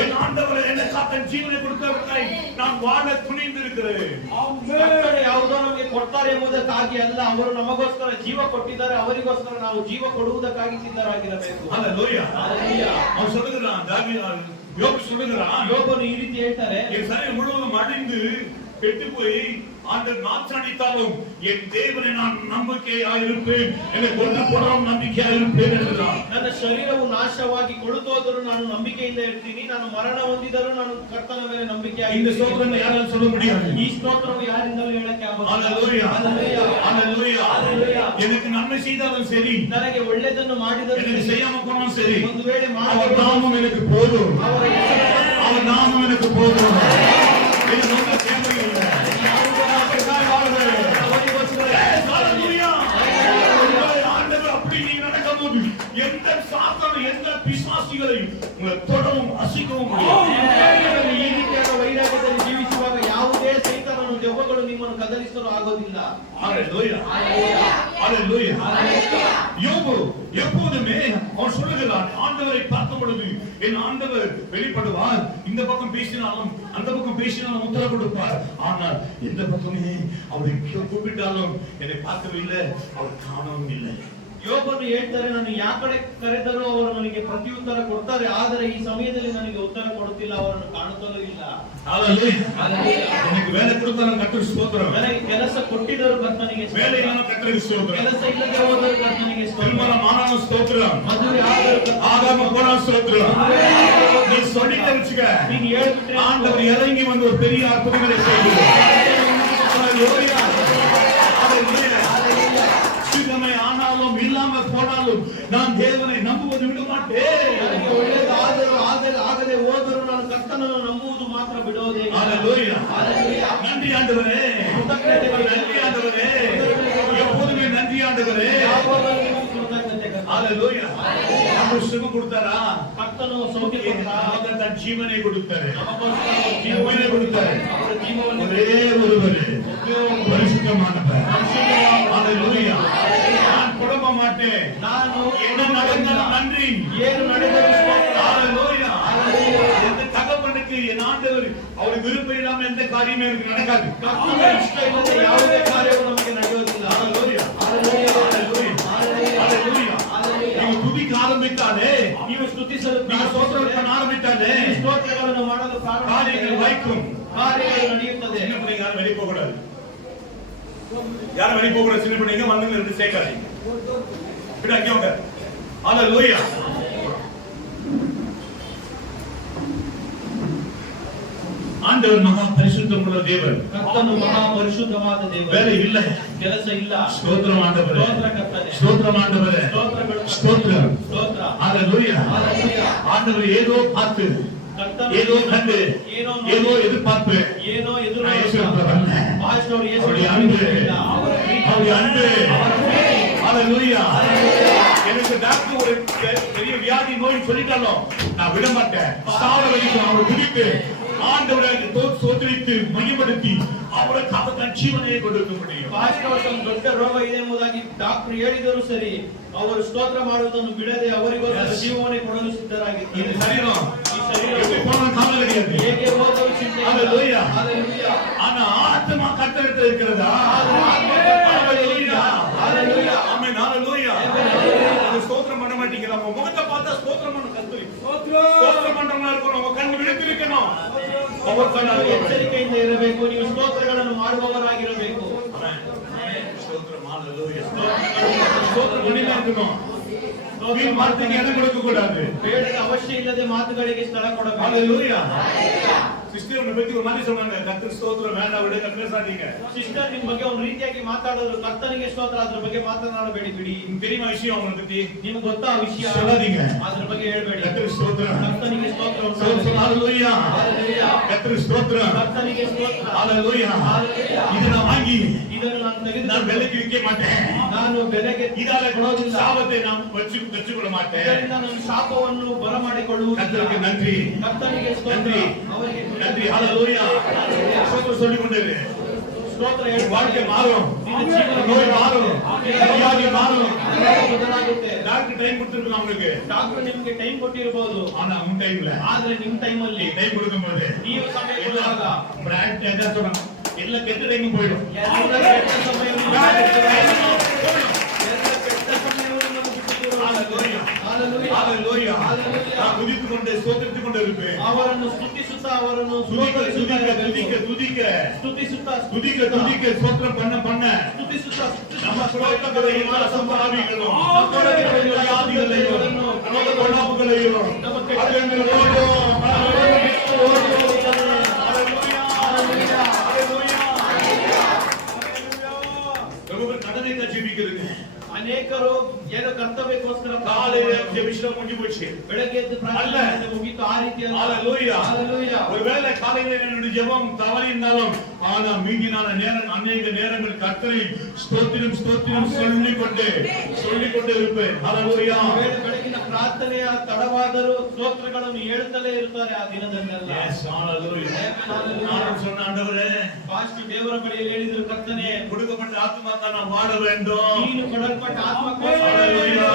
என் ஆண்டவர் எனக்காக ஜீவனை கொடுத்தவருக்காய் நான் வாழ துணிந்திருக்கிறேன். ಯಾವುದೋ ನಮಗೆ ಕೊಡ್ತಾರೆ ಎಂಬುದಕ್ಕಾಗಿ ಅಲ್ಲ, ಅವರು ನಮಗೋಸ್ಕರ ಜೀವ ಕೊಟ್ಟಿದ್ದಾರೆ, ಅವರಿಗೋಸ್ಕರ ನಾವು ಜೀವ ಕೊಡುವುದಕ್ಕಾಗಿ ಸಿದ್ಧರಾಗಿರಬೇಕು. ஹalleluya. அவன் சொல்லுகிறான், யோபு சொல்லுகிறான், யோபு ಈ ರೀತಿ ಹೇಳ್ತಾರೆ, என் சரீரம் முழுவதும் அழிந்து கெட்டு போய் ஆண்டவர் நாற்றடித்தாலும் என் தேவனை நான் நம்பிக்கையாக இருப்பேன், என்னை கொண்டு போனாலும் நம்பிக்கையாக இருப்பேன் என்கிறான். ನನ್ನ ಶರೀರವು ನಾಶವಾಗಿ ಕೊಳುತೋದರೂ ನಾನು ನಂಬಿಕೆಯಿಂದ ಇರ್ತೀನಿ, ನಾನು ಮರಣ ಹೊಂದಿದರೂ ನಾನು ಕರ್ತನ ಮೇಲೆ ನಂಬಿಕೆಯಾಗಿ. இந்த ஸ்தோத்திரங்களை யாராலும் சொல்ல முடியாது. ಈ ಸ್ತೋತ್ರವು ಯಾರಿಂದಲೂ ಹೇಳಕ್ಕೆ ಆಗೋದಿಲ್ಲ. ஹalleluya, ஹalleluya, ஹalleluya. எனக்கு நன்மை செய்தாலும் சரி, ನನಗೆ ಒಳ್ಳೆಯದನ್ನು ಮಾಡಿದರೂ எனக்கு செய்யாம போனாலும் சரி, ಒಂದು ವೇಳೆ அவர் நாமம் எனக்கு போதும், ಅವರ ಹೆಸರನ್ನು அவர் நாமம் எனக்கு போதும். எனக்கு ரொம்ப தேவையில்லை. ஆண்டவர் அப்படி நீ நடக்கும்போது எந்த சாத்தானும் எந்த பிசாசுகளையும் உங்களை தொடவும் அசைக்கவும் முடியாது. ಈ ರೀತಿಯಾದ ವೈರಾಗ್ಯದಲ್ಲಿ ಜೀವಿಸುವಾಗ ಯಾವುದೇ ಸೈತಾನನು ದೆವ್ವಗಳು ನಿಮ್ಮನ್ನು ಕದಲಿಸಲು ಆಗೋದಿಲ್ಲ. ஹalleluya, ஹalleluya. யோபு எப்போதுமே அவன் சொல்லுகிறான், ஆண்டவரை பார்க்கும் பொழுது என் ஆண்டவர் வெளிப்படுவார், இந்த பக்கம் பேசினாலும் அந்த பக்கம் பேசினாலும் உத்தரவு கொடுப்பார். ஆனால் எந்த பக்கமே அவரை கூப்பிட்டாலும் என்னை பார்க்கவில்லை, அவர் காணவும் இல்லை. ಯೋಬನು ಹೇಳ್ತಾರೆ, ನಾನು ಯಾವ ಕಡೆ ಕರೆದರೂ ಅವರು ನನಗೆ ಪ್ರತಿಯುತ್ತರ ಕೊಡ್ತಾರೆ, ಆದರೆ ಈ ಸಮಯದಲ್ಲಿ ನನಗೆ ಉತ್ತರ ಕೊಡುತ್ತಿಲ್ಲ, ಅವರನ್ನು ಕಾಣುತ್ತಲೂ ಇಲ್ಲ. எனக்கு வேலை கொடுத்தாலும் கர்த்தருக்கு ஸ்தோத்திரம். ನನಗೆ ಕೆಲಸ ಕೊಟ್ಟಿದ್ದರು ಕರ್ತನಿಗೆ ಸ್ತೋತ್ರ. வேலை இல்லாம கர்த்தருக்கு ஸ்தோத்திரம். ಕೆಲಸ ಇಲ್ಲದೆ ಹೋದರೂ ಕರ್ತನಿಗೆ ಸ್ತೋತ್ರ. திருமணம் ஆனாலும் ஸ்தோத்திரம். ಮದುವೆ ಆದರೂ ஆகாம போனாலும் ஸ்தோத்திரம். நீ சொல்லிட்டு வச்சுக்க, ನೀನು ಹೇಳ್ಬಿಟ್ರೆ ஆண்டவர் இறங்கி வந்து ஒரு பெரிய அற்புதங்களை செய்வார். சுகமே ஆனாலும் இல்லாம போனாலும் நான் தேவனை நம்புவது விட மாட்டேன். ನನಗೆ ಒಳ್ಳೆಯದಾದರೂ ಆಗದೆ ಹೋದರೂ ನಾನು ಕರ್ತನನ್ನು ನಂಬುವುದು ಮಾತ್ರ ಬಿಡೋದೇ. ஹalleluya, ஹalleluya. நன்றி ஆண்டவரே, நன்றி ஆண்டவரே, எப்போதுமே நன்றி ஆண்டவரே. ஹalleluya. நமக்கு சுகம் கொடுத்தாரா? ಕರ್ತನು ಸೌಖ್ಯ ಕೊಟ್ಟ, தன் ஜீவனை கொடுத்தாரு, ನಮಗೋಸ್ಕರ உயிரை கொடுத்தாரு. ಅವರ ಜೀವವನ್ನು ஒரே ஒருவர் பரிசுத்தமானவர். ஹalleluya. நான் குழம்ப மாட்டேன், ನಾನು என்ன நடந்தாலும் நன்றி. ಏನು ನಡೆದರೂ ಸ್ತೋತ್ರ. ஹalleluya. எந்த தகப்பனுக்கு என் ஆண்டவர் அவர் விருப்பம் இல்லாம எந்த காரியமே எனக்கு நடக்காது. ಕರ್ತನ ಇಷ್ಟ ಇಲ್ಲದೆ ಯಾವುದೇ ಕಾರ್ಯವು ನಮಗೆ ನಡೆಯುವುದಿಲ್ಲ. ஹalleluya, ஹalleluya. ஹalleluya, ஹalleluya. நீங்க துதிக்க ஆரம்பித்தாலே, ನೀವು ಸ್ತುತಿಸಲು நீங்க ஸ்தோத்திரம் பண்ண ஆரம்பித்தாலே ಈ ಸ್ತೋತ್ರಗಳನ್ನು ಮಾಡಲು காரியங்கள் வாய்க்கும். ಕಾರ್ಯಗಳು ನಡೆಯುತ್ತದೆ. சின்ன பிள்ளைங்க யாரும் வெளியே போக கூடாது, யாரும் வெளியே போக கூடாது. சின்ன பிள்ளைங்க வந்து இருந்து சேர்க்காதீங்க, இப்படி அங்கே வாங்க. ஹalleluya. ஆண்டவர் மகா பரிசுத்தமுள்ள தேவன். ಕರ್ತನು ಮಹಾ ಪರಿಶುದ್ಧವಾದ ದೇವರು. வேலை இல்ல, ಕೆಲಸ ಇಲ್ಲ. ஸ்தோத்திரம் ஆண்டவரே, ಸ್ತೋತ್ರ ಕರ್ತನೆ. ஸ்தோத்திரம் ஆண்டவரே, ಸ್ತೋತ್ರಗಳು. ஸ்தோத்திரம். ಸ್ತೋತ್ರ. ஹalleluya. ஹalleluya. ஆண்டவர் ஏதோ பார்த்து, ಕರ್ತನು ஏதோ கண்டு, ಏನೋ ஏதோ எதிர்பார்ப்பு, ಏನೋ ಎದುರು நான் இயேசுவுக்கு வரல. ಭಾಷಣವರು அவருடைய அன்பு, அவருடைய அன்பு. ಅವರ ஹalleluya. எனக்கு டாக்டர் ஒரு பெரிய வியாதி நோய் சொல்லிட்டாலும் நான் விட மாட்டேன். சாவர வரைக்கும் அவரை துதித்து ஆண்டவரை சோதரித்து மையப்படுத்தி ಅವರ ತಾನು ಜೀವನ ಕೊಡಲು முடியும். ಭಾಷಣವರು ದೊಡ್ಡ ರೋಗ ಇದೆ ಎಂಬುದಾಗಿ ಡಾಕ್ಟರ್ ಹೇಳಿದರೂ ಸರಿ, ಅವರು ಸ್ತೋತ್ರ ಮಾಡುವುದನ್ನು ಬಿಡದೆ ಅವರಿಗೋಸ್ಕರ ಜೀವವನ್ನೇ ಕೊಡಲು ಸಿದ್ಧರಾಗಿದ್ದಾರೆ. இது சரீரம், ಈ ಶರೀರ எப்படி போனாலும் கவலை கிடையாது. ಹೇಗೆ ಹೋದರೂ ಚಿಂತೆ ಇಲ್ಲ. ஹalleluya. ஹalleluya. ஆனா ஆத்மா கர்த்தரிடத்தில் இருக்கிறதா? ஹalleluya. ஹalleluya. ஆமென். ஹalleluya. அது ஸ்தோத்திரம் பண்ண மாட்டீங்க. நம்ம முகத்தை பார்த்தா ஸ்தோத்திரம் பண்ண கத்துறீங்க. ஸ்தோத்திரம் பண்றவங்களா இருக்கணும். நம்ம கண் விழித்திருக்கணும். அவர் ನಾವು ಎಚ್ಚರಿಕೆಯಿಂದ ಇರಬೇಕು. ನೀವು ಸ್ತೋತ್ರಗಳನ್ನು ಮಾಡುವವರಾಗಿರಬೇಕು. ஆமென். ஸ்தோத்திரம். ஹalleluya. ஸ்தோத்திரம் பண்ணிட்டே இருக்கணும். வீண் வார்த்தைக்கு இடம் கொடுக்க கூடாது. ಬೇಡದ ಅವಶ್ಯ ಇಲ್ಲದೆ ಮಾತುಗಳಿಗೆ ಸ್ಥಳ ಕೊಡಬೇಕು. ஹalleluya. சிஸ்டர் உன்னை பத்தி ஒரு மாதிரி சொன்னாங்க, கர்த்தர் ஸ்தோத்திரம் வேண்டாம் விடுங்க பேசாதீங்க. ಸಿಸ್ಟರ್ ನಿಮ್ ಬಗ್ಗೆ ಒಂದು ರೀತಿಯಾಗಿ ಮಾತಾಡೋದು, ಕರ್ತನಿಗೆ ಸ್ತೋತ್ರ, ಅದ್ರ ಬಗ್ಗೆ ಮಾತನಾಡಬೇಡಿ, ಬಿಡಿ. உங்களுக்கு தெரியுமா விஷயம் அவங்களை பத்தி? ನಿಮ್ಗೆ ಗೊತ್ತಾ ಆ ವಿಷಯ? சொல்லாதீங்க. ಅದ್ರ ಬಗ್ಗೆ ಹೇಳ್ಬೇಡಿ. கர்த்தர் ஸ்தோத்திரம். ಕರ್ತನಿಗೆ ಸ್ತೋತ್ರ ಉಂಟು. ஸ்தோத்திரம். ஹalleluya. Hallelujah. கர்த்தர் ஸ்தோத்திரம். ಕರ್ತನಿಗೆ ಸ್ತೋತ್ರ. ஹalleluya. Hallelujah. இத நான் வாங்கி ಇದನ್ನು ನಾನು நான் ತೆಗೆದುಕೊಂಡು விலைக்கு விற்க மாட்டேன். ನಾನು ಬೆಲೆಗೆ இதால ಕೊಡೋದಿಲ್ಲ. சாபத்தை நான் வெச்சுக்கொள்ள மாட்டேன். ಇದರಿಂದ ನಾನು ಶಾಪವನ್ನು ಬರಮಾಡಿಕೊಳ್ಳುವುದಿಲ್ಲ. கர்த்தருக்கு நன்றி. ಕರ್ತನಿಗೆ ಸ್ತೋತ್ರ. நன்றி. ಅವರಿಗೆ நன்றி. ஹalleluya. ஸ்தோத்திரம் சொல்லிக் கொண்டிரு. ಸ್ತೋತ್ರ உன் ಹೇಳಿ. வாழ்க்கை மாறும். நோய் மாறும். வியாதி மாறும். ಬದಲಾಗುತ್ತೆ. டாக்டர் டைம் கொடுத்திருக்கலாம் உங்களுக்கு. ಡಾಕ್ಟರ್ ನಿಮ್ಗೆ ಟೈಮ್ ಕೊಟ್ಟಿರಬಹುದು, ஆனா உன் டைம்ல ಆದ್ರೆ ನಿಮ್ ಟೈಮ್ ಅಲ್ಲಿ டைம் கொடுக்கும்போது ನೀವು ಸಮಯ ಕೊಡುವಾಗ பிராண்ட் என்ன சொல்றாங்க? எல்லாம் கெட்ட டைம் போயிடும். ಎಲ್ಲ ಕೆಟ್ಟ ಸಮಯವನ್ನು ಎಲ್ಲ ಕೆಟ್ಟ ಸಮಯವನ್ನು ನಾವು ಬಿಟ್ಟುಕೊಡುವ. ஹalleluya. Hallelujah. ஹalleluya. Hallelujah. நான் துதித்துக் கொண்டு ஸ்தோத்திரித்துக் கொண்டு இருப்பேன். ಅವರನ್ನು ಸ್ತುತಿಸುತ್ತಾ ಅವರನ್ನು துதிக்க துதிக்க ಸ್ತುತಿಸುತ್ತಾ துதிக்க ಸ್ತುತಿಸುತ್ತಾ துதிக்க துதிக்க ஸ்தோத்திரம் பண்ண ಸ್ತುತಿಸುತ್ತಾ நம்ம ஸ்தோத்திரங்களை எல்லா சம்பாவிகளும் வியாதிகளையும் ரோக கொள்ளாப்புகளையும் அகன்று ஓடும். ஹalleluya. ஹalleluya. ரொம்ப பேர் கடனை தான் ஜெபிக்கிறீங்க. ಅನೇಕರು ಏನೋ ಕರ್ತವ್ಯಕ್ಕೋಸ್ಕರ காலையில ஜெபிச்சா முடிஞ்சு போச்சு. ಬೆಳಗ್ಗೆ ಎದ್ದು ಪ್ರಾರ್ಥನೆ ಮಾಡಿದ್ರೆ ಮುಗೀತು. ಆ ರೀತಿಯ ஹalleluya. Hallelujah. ஒருவேளை காலையில என்னுடைய ஜெபம் தவறினாலும் ஆனா மீதி நாள நேரம் அநேக நேரங்கள் கர்த்தரை ஸ்தோத்திரம் ஸ்தோத்திரம் சொல்லிக் கொண்டே இருப்பேன். ஹalleluya. ಬೆಳಗಿನ ಪ್ರಾರ್ಥನೆಯ ತಡವಾದರೂ ಸ್ತೋತ್ರಗಳನ್ನು ಹೇಳುತ್ತಲೇ ಇರ್ತಾರೆ ಆ ದಿನದಲ್ಲೆಲ್ಲ. Yes, hallelujah. நான் சொன்ன ஆண்டவரே, ಫಾಸ್ಟ್ ದೇವರ ಬಳಿಯಲ್ಲಿ ಹೇಳಿದ್ರು, ಕರ್ತನೇ கொடுக்கப்பட்ட ஆத்துமாக்கா நான் வாழ வேண்டும். ನೀನು ಕೊಡಲ್ಪಟ್ಟ ஹalleluya.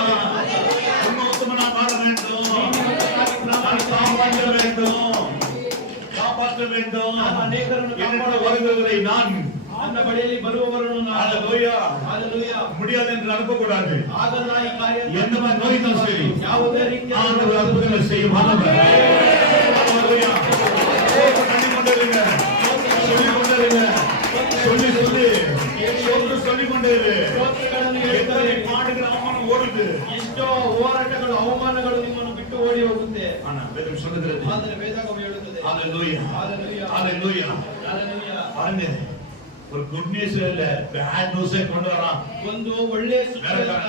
உன்னதமா நான் வாழ வேண்டும். நான் காப்பாற்ற வேண்டும். ಅನೇಕರನ್ನು என்னோட வருகிறவரை நான் ನನ್ನ ಬಳಿಯಲ್ಲಿ ಬರುವವರನ್ನು ನಾನು ஹalleluya. Hallelujah. முடியாது என்று அனுப்பக்கூடாது. ಆಗಲ್ಲ ಈ ಕಾರ್ಯ. எந்த மாதிரி நோய் தான் சரி, ಯಾವುದೇ ರೀತಿಯ ஆண்டவர் அற்புதங்களை செய்யும். ஹalleluya. சொல்லிக் கொண்டிருங்க. சொல்லிக் கொண்டிரு. ಸ್ತೋತ್ರಗಳನ್ನು ಹೇಳ್ತಾರೆ. எத்தனை பாடுகள் அவமானம் ஓடுது. ಎಷ್ಟೋ ಹೋರಾಟಗಳು, ಅವಮಾನಗಳು ನಿಮ್ಮನ್ನು ಬಿಟ್ಟು ಓಡಿ ಹೋಗುತ್ತೆ. ஆனா வேதம் சொல்லுகிறது. ಆದರೆ ವೇದಕವು ಹೇಳುತ್ತದೆ. ஹalleluya. Hallelujah. ஹalleluya. Hallelujah. பாருங்க, ஒரு குட் நியூஸ் இல்ல, பேட் நியூஸே கொண்டு வரான். ಒಂದು ಒಳ್ಳೆಯ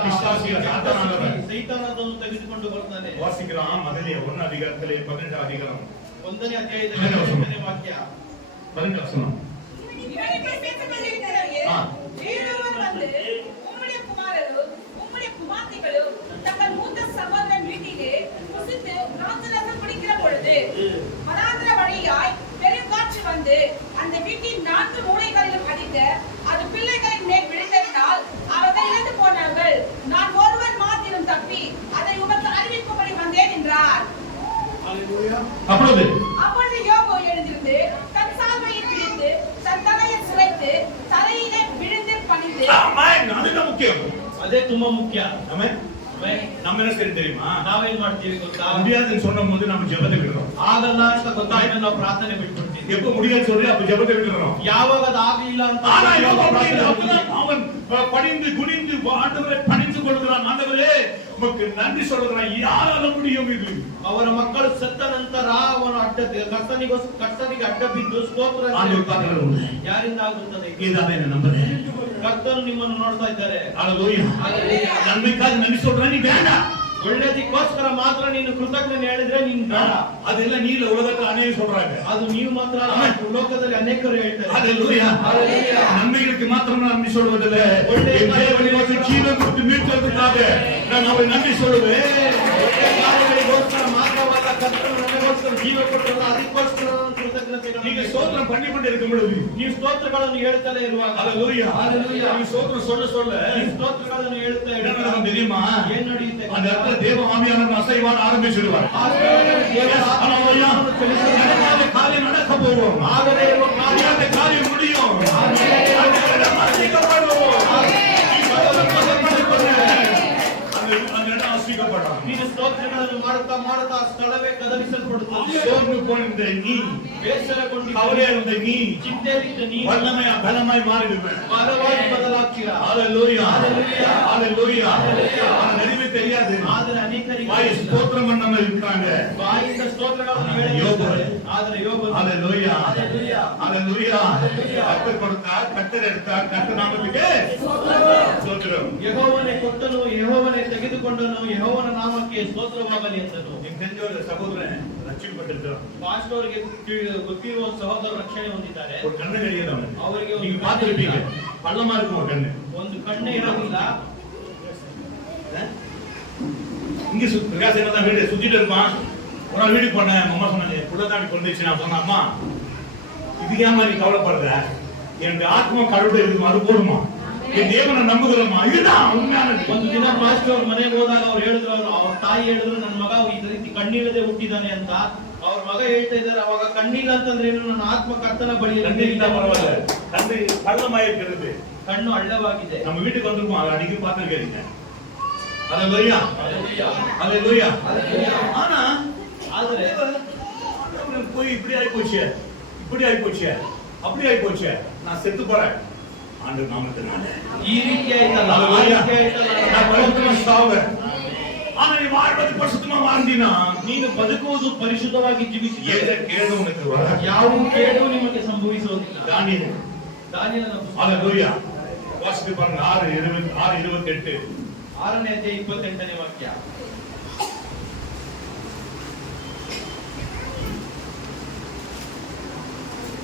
பிசாசிய சாத்தானவன். ಸೈತಾನದನ್ನು ತೆಗೆದುಕೊಂಡು ಬರ್ತಾನೆ. வாசிக்கலாம் மதலிய 1 அதிகாரத்திலே 18 அதிகாரம் 1ನೇ ಅಧ್ಯಾಯದಲ್ಲಿ 8ನೇ ವಾಕ್ಯ. 18 வசனம். இவனை போய் பேசிக் கொண்டிருக்கிறவரே, ஆ. வேறொருவர் வந்து, உம்முடைய குமாரரும் உம்முடைய குமார்த்திகளும் தங்கள் மூத்த சகோதரன் வீட்டிலே புசித்து திராட்சைரசம் குடிக்கிற பொழுது வனாந்திர வழியாய் பெருங்காற்று வந்து அந்த வீட்டின் 4 மூலைகளிலும் அடிக்க அது பிள்ளைகளின் மேல் விழுந்ததினால் அவர்கள் இழந்து போனார்கள். நான் ஒருவன் மாத்திரம் தப்பி அதை உமக்கு அறிவிக்கும்படி வந்தேன் என்றார். அப்பொழுது யோபு எழுந்திருந்து தன் சால்வையை பிடித்து தன் தலையை சிரைத்து தலையிலே விழுந்து பணிந்து. ஆமென். அதுதான் முக்கியம். ಅದೇ ತುಂಬಾ ಮುಖ್ಯ. ஆமென். நம்ம என்ன செய்ய தெரியுமா? ನಾವೇನ್ ಮಾಡ್ತೀವಿ ಗೊತ್ತಾ? முடியாதுன்னு சொன்னபோது நம்ம ஜெபத்தை விடுறோம். ಆಗಲ್ಲ ಅಂತ ಗೊತ್ತಾಯ್ತು, ನಾವು ಪ್ರಾರ್ಥನೆ ಬಿಟ್ಬಿಡ್ತೀವಿ. எப்ப முடியாதுன்னு சொல்லி அப்ப ஜெபத்தை விடுறோம். ಯಾವಾಗ ಅದು ಆಗ್ಲಿಲ್ಲ ಅಂತ ஆனா யோபு அப்படி இல்ல. அப்பதான் அவன் பணிந்து குனிந்து ஆண்டவரை பணிந்து கொள்கிறான். ஆண்டவரே உமக்கு நன்றி சொல்றதா யாரால முடியும் இது? ಅವರ ಮಕ್ಕಳು ಸತ್ತ ನಂತರ ಅವನು ಕರ್ತನಿಗೆ ಅಡ್ಡ ಬಿದ್ದು ಸ್ತೋತ್ರ ஆண்டவர் பார்க்கிறார். ಯಾರಿಂದ ಆಗುತ್ತದೆ? இதானே நான் நம்புறேன். ಕರ್ತನು ನಿಮ್ಮನ್ನು ನೋಡ್ತಾ ಇದ್ದಾರೆ. ஹalleluya. நன்மைக்காக நன்றி சொல்றா நீ வேண்டாம். ಒಳ್ಳೆದಕ್ಕೋಸ್ಕರ ಮಾತ್ರ ನೀನು ಕೃತಜ್ಞತೆ ಹೇಳಿದ್ರೆ ನೀನು ಬೇಡ. ಅದೆಲ್ಲ ನೀಲ ಉலಗಕ್ಕೆ ಅನೇಕ சொல்றாங்க. ಅದು ನೀವು ಮಾತ್ರ ಲೋಕದಲ್ಲಿ ಅನೇಕರು ಹೇಳ್ತಾರೆ. ஹalleluya. நன்மைகளுக்கு மாத்திரம் நான் நன்றி சொல்வதில்லை. தேவனுக்கு ஜீவன் கொடுத்து மீட்டெடுத்ததுக்காக நான் அவரை நன்றி சொல்லுவேன். ಒಳ್ಳೆ ಕಾರ್ಯಗಳಿಗೋಸ್ಕರ ಮಾತ್ರವಲ್ಲ, ಕರ್ತನು ನನಗೋಸ್ಕರ ಜೀವ ಕೊಟ್ಟರಲ್ಲ, ಅದಕ್ಕೋಸ್ಕರ ನಾನು ಕೃತಜ್ಞತೆಗಳನ್ನು நீங்க ஸ்தோத்திரம் பண்ணி கொண்டு இருக்கும் பொழுது ನೀವು ಸ್ತೋತ್ರಗಳನ್ನು ಹೇಳ್ತಾನೆ ಇರುವಾಗ, ஹalleluya. ஹalleluya, நீங்க ஸ்தோத்திரம் சொல்ல ನೀವು ಸ್ತೋತ್ರಗಳನ್ನು ಹೇಳ್ತಾ என்ன ಇರುವಾಗ நடக்கும் தெரியுமா? ಏನು ನಡೆಯುತ್ತೆ? அந்த இடத்துல தேவ ஆவியானவர் அசைவாட ஆரம்பிச்சிடுவார். ஹalleluya. அந்த காரியம் நடக்க போகும். ಆಗಲೇ ಇರುವ ಕಾರ್ಯ, அந்த காரியம் முடியும். அந்த இடம் ஆசீர்வதிக்கப்படும். அந்த இடம் ஆசீர்வதிக்கப்படும். ನೀನು ಸ್ತೋತ್ರಗಳನ್ನು ಮಾಡುತ್ತಾ ಮಾಡುತ್ತಾ ಆ ಸ್ಥಳವೇ ಕದಲಿಸಲ್ಪಡುತ್ತದೆ. சோர்ந்து போன நீ, ಬೇಸರಗೊಂಡು கவலையா இருந்த நீ, ಚಿಂತೆಯಲ್ಲಿದ್ದ ನೀನು வல்லமையா பலமாய் மாறிடுவேன். ಬಲವಾಗಿ ಬದಲಾಗ್ತೀರಾ. ஹalleluya. ஹalleluya. ஹalleluya. அந்த நெறிவே தெரியாது. ಆದರೆ ಅನೇಕರಿಗೆ வாய் ஸ்தோத்திரம் பண்ணாம இருக்காங்க. ಬಾಯಿಂದ ಸ್ತೋತ್ರಗಳನ್ನು ಹೇಳುತ್ತಾರೆ. ಆದರೆ ಯೋಬನು ஹalleluya. ஹalleluya. ஹalleluya. கர்த்தர் கொடுத்தார், கர்த்தர் எடுத்தார், கர்த்தர் நாமத்துக்கு ஸ்தோத்திரம். ಯೆಹೋವನೇ ಕೊಟ್ಟನು, ಯೆಹೋವನೇ ತೆಗೆದುಕೊಂಡನು, ಯೆಹೋವನ ನಾಮಕ್ಕೆ ಸ್ತೋತ್ರವಾಗಲಿ ಎಂದನು. ನಿಮ್ಗೆ தெரிஞ்ச சகோதரன் ரட்சிக்கப்பட்டிருக்கிறார். ಪಾಸ್ಟರ್ಗೆ ಗೊತ್ತಿರುವ ಸಹೋದರ ರಕ್ಷಣೆ ಹೊಂದಿದ್ದಾರೆ. ஒரு கண்ணு கிடையாது ಅವರಿಗೆ நீங்க பார்த்திருப்பீங்க. பள்ளமா இருக்கும் ஒரு கண்ணு. ಒಂದು ಕಣ್ಣೇ ಇರೋದಿಲ್ಲ. இங்க பிரகாஷ் என்னதான் வீடு சுத்திட்டு இருப்பான். ஒரு நாள் வீட்டுக்கு போனேன். அம்மா சொன்னாங்க புள்ளதாண்டி கொண்டுச்சு. நான் சொன்னேன் அம்மா இதுக்கு ஏன் மாதிரி கவலைப்படுற? என் ஆத்மா கடவுள் இருக்கு, அது போடுமா? என் தேவனை நம்புகிறோமா? இதுதான் உண்மையானது. ಒಂದು ದಿನ ಮಾಸ್ಟರ್ ಅವ್ರ ಮನೆಗೆ ಹೋದಾಗ ಅವ್ರು ಹೇಳಿದ್ರು, ಅವ್ರ ತಾಯಿ ಹೇಳಿದ್ರು ನನ್ನ ಮಗ ಈ ರೀತಿ ಕಣ್ಣಿಲ್ಲದೆ ಹುಟ್ಟಿದಾನೆ ಅಂತ. ಅವ್ರ ಮಗ ಹೇಳ್ತಾ ಇದ್ದಾರೆ, ಅವಾಗ ಕಣ್ಣಿಲ್ಲ ಅಂತಂದ್ರೆ ಏನು? ನನ್ನ ಆತ್ಮ ಕರ್ತನ ಬಳಿ கண்ணிருந்தா பரவாயில்ல. கண்ணு பள்ளமாய் இருக்கிறது. ಕಣ್ಣು ಹಳ್ಳವಾಗಿದೆ. நம்ம வீட்டுக்கு வந்திருப்போம், அதை அடிக்கடி பார்த்துருக்கீங்க. ஹalleluya. ஹalleluya. ஆனா ಆದರೆ போய் இப்படி ஆயி போச்சு, இப்படி ஆயி போச்சு, அப்படி ஆயி போச்சு, நான் செத்து போறேன் ஆண்டவர் நாமத்தினால. ಈ ರೀತಿ ಆಯ್ತಲ್ಲ, ಆ ஹalleluya. ರೀತಿ ಆಯ್ತಲ್ಲ, நான் பரிசுத்தமா சாவேன். ஆனா நீ வாழ்வது பரிசுத்தமா வாழ்ந்தினா ನೀನು ಬದುಕುವುದು ಪರಿಶುದ್ಧವಾಗಿ ಜೀವಿಸಿ ஏத கேடு உனக்கு வராது. ಯಾವ ಕೇಡು ನಿಮಗೆ ಸಂಭವಿಸುವುದಿಲ್ಲ. தானியேல் ದಾನಿಯೇಲನ ಪುಸ್ತಕ ஹalleluya. வாசித்து பாருங்க 6:28. 6ನೇ ಅಧ್ಯಾಯ 28ನೇ ವಾಕ್ಯ.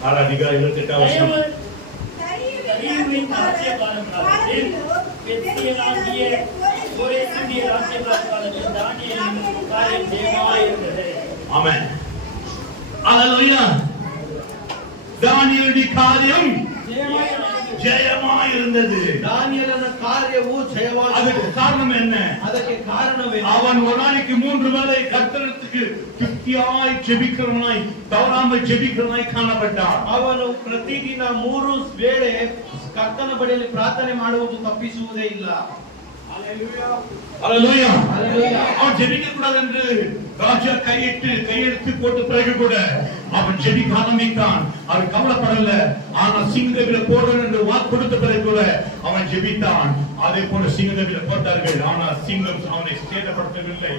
6:28 வசனம். தரியுவின் ராஜ்ய காலத்தில் பெத்சியனாகிய கோரேசுடைய ராஜ்ய காலத்தில் தானியேலின் காரியம் ஜெயமாயிருந்தது. ஆமென். ஹalleluya. தானியேலுடைய காரியம் ஜெயமாயிருந்தது. ದಾನಿಯೇಲನ ಕಾರ್ಯವು ಜಯವಾಗಿದೆ. அதுக்கு காரணம் என்ன? ಅದಕ್ಕೆ ಕಾರಣವೇನು? அவன் ஒரு நாளைக்கு 3 வேளை கர்த்தருக்கு திருப்தியாய் ஜெபிக்கிறவனாய், தவறாமல் ஜெபிக்கிறவனாய் காணப்பட்டான். ಅವನು ಪ್ರತಿದಿನ 3 ವೇಳೆ ಕರ್ತನ ಬಳಿಯಲ್ಲಿ ಪ್ರಾರ್ಥನೆ ಮಾಡುವುದು ತಪ್ಪಿಸುವುದೇ ಇಲ್ಲ. ஹalleluya. ஹalleluya. அவன் ஜெபிக்க கூடாது என்று ராஜா கையெழுத்து போட்ட பிறகு கூட அவன் ஜெபிக்க ஆரம்பித்தான். அவன் கவலைப்படல. ஆனா சிங்கதவில போடுறேன் என்று வாக்கு கொடுத்த பிறகு கூட அவன் ஜெபித்தான். அதே போல சிங்கதவில போட்டார்கள். ஆனா சிங்கம் அவனை சேதப்படுத்தவில்லை.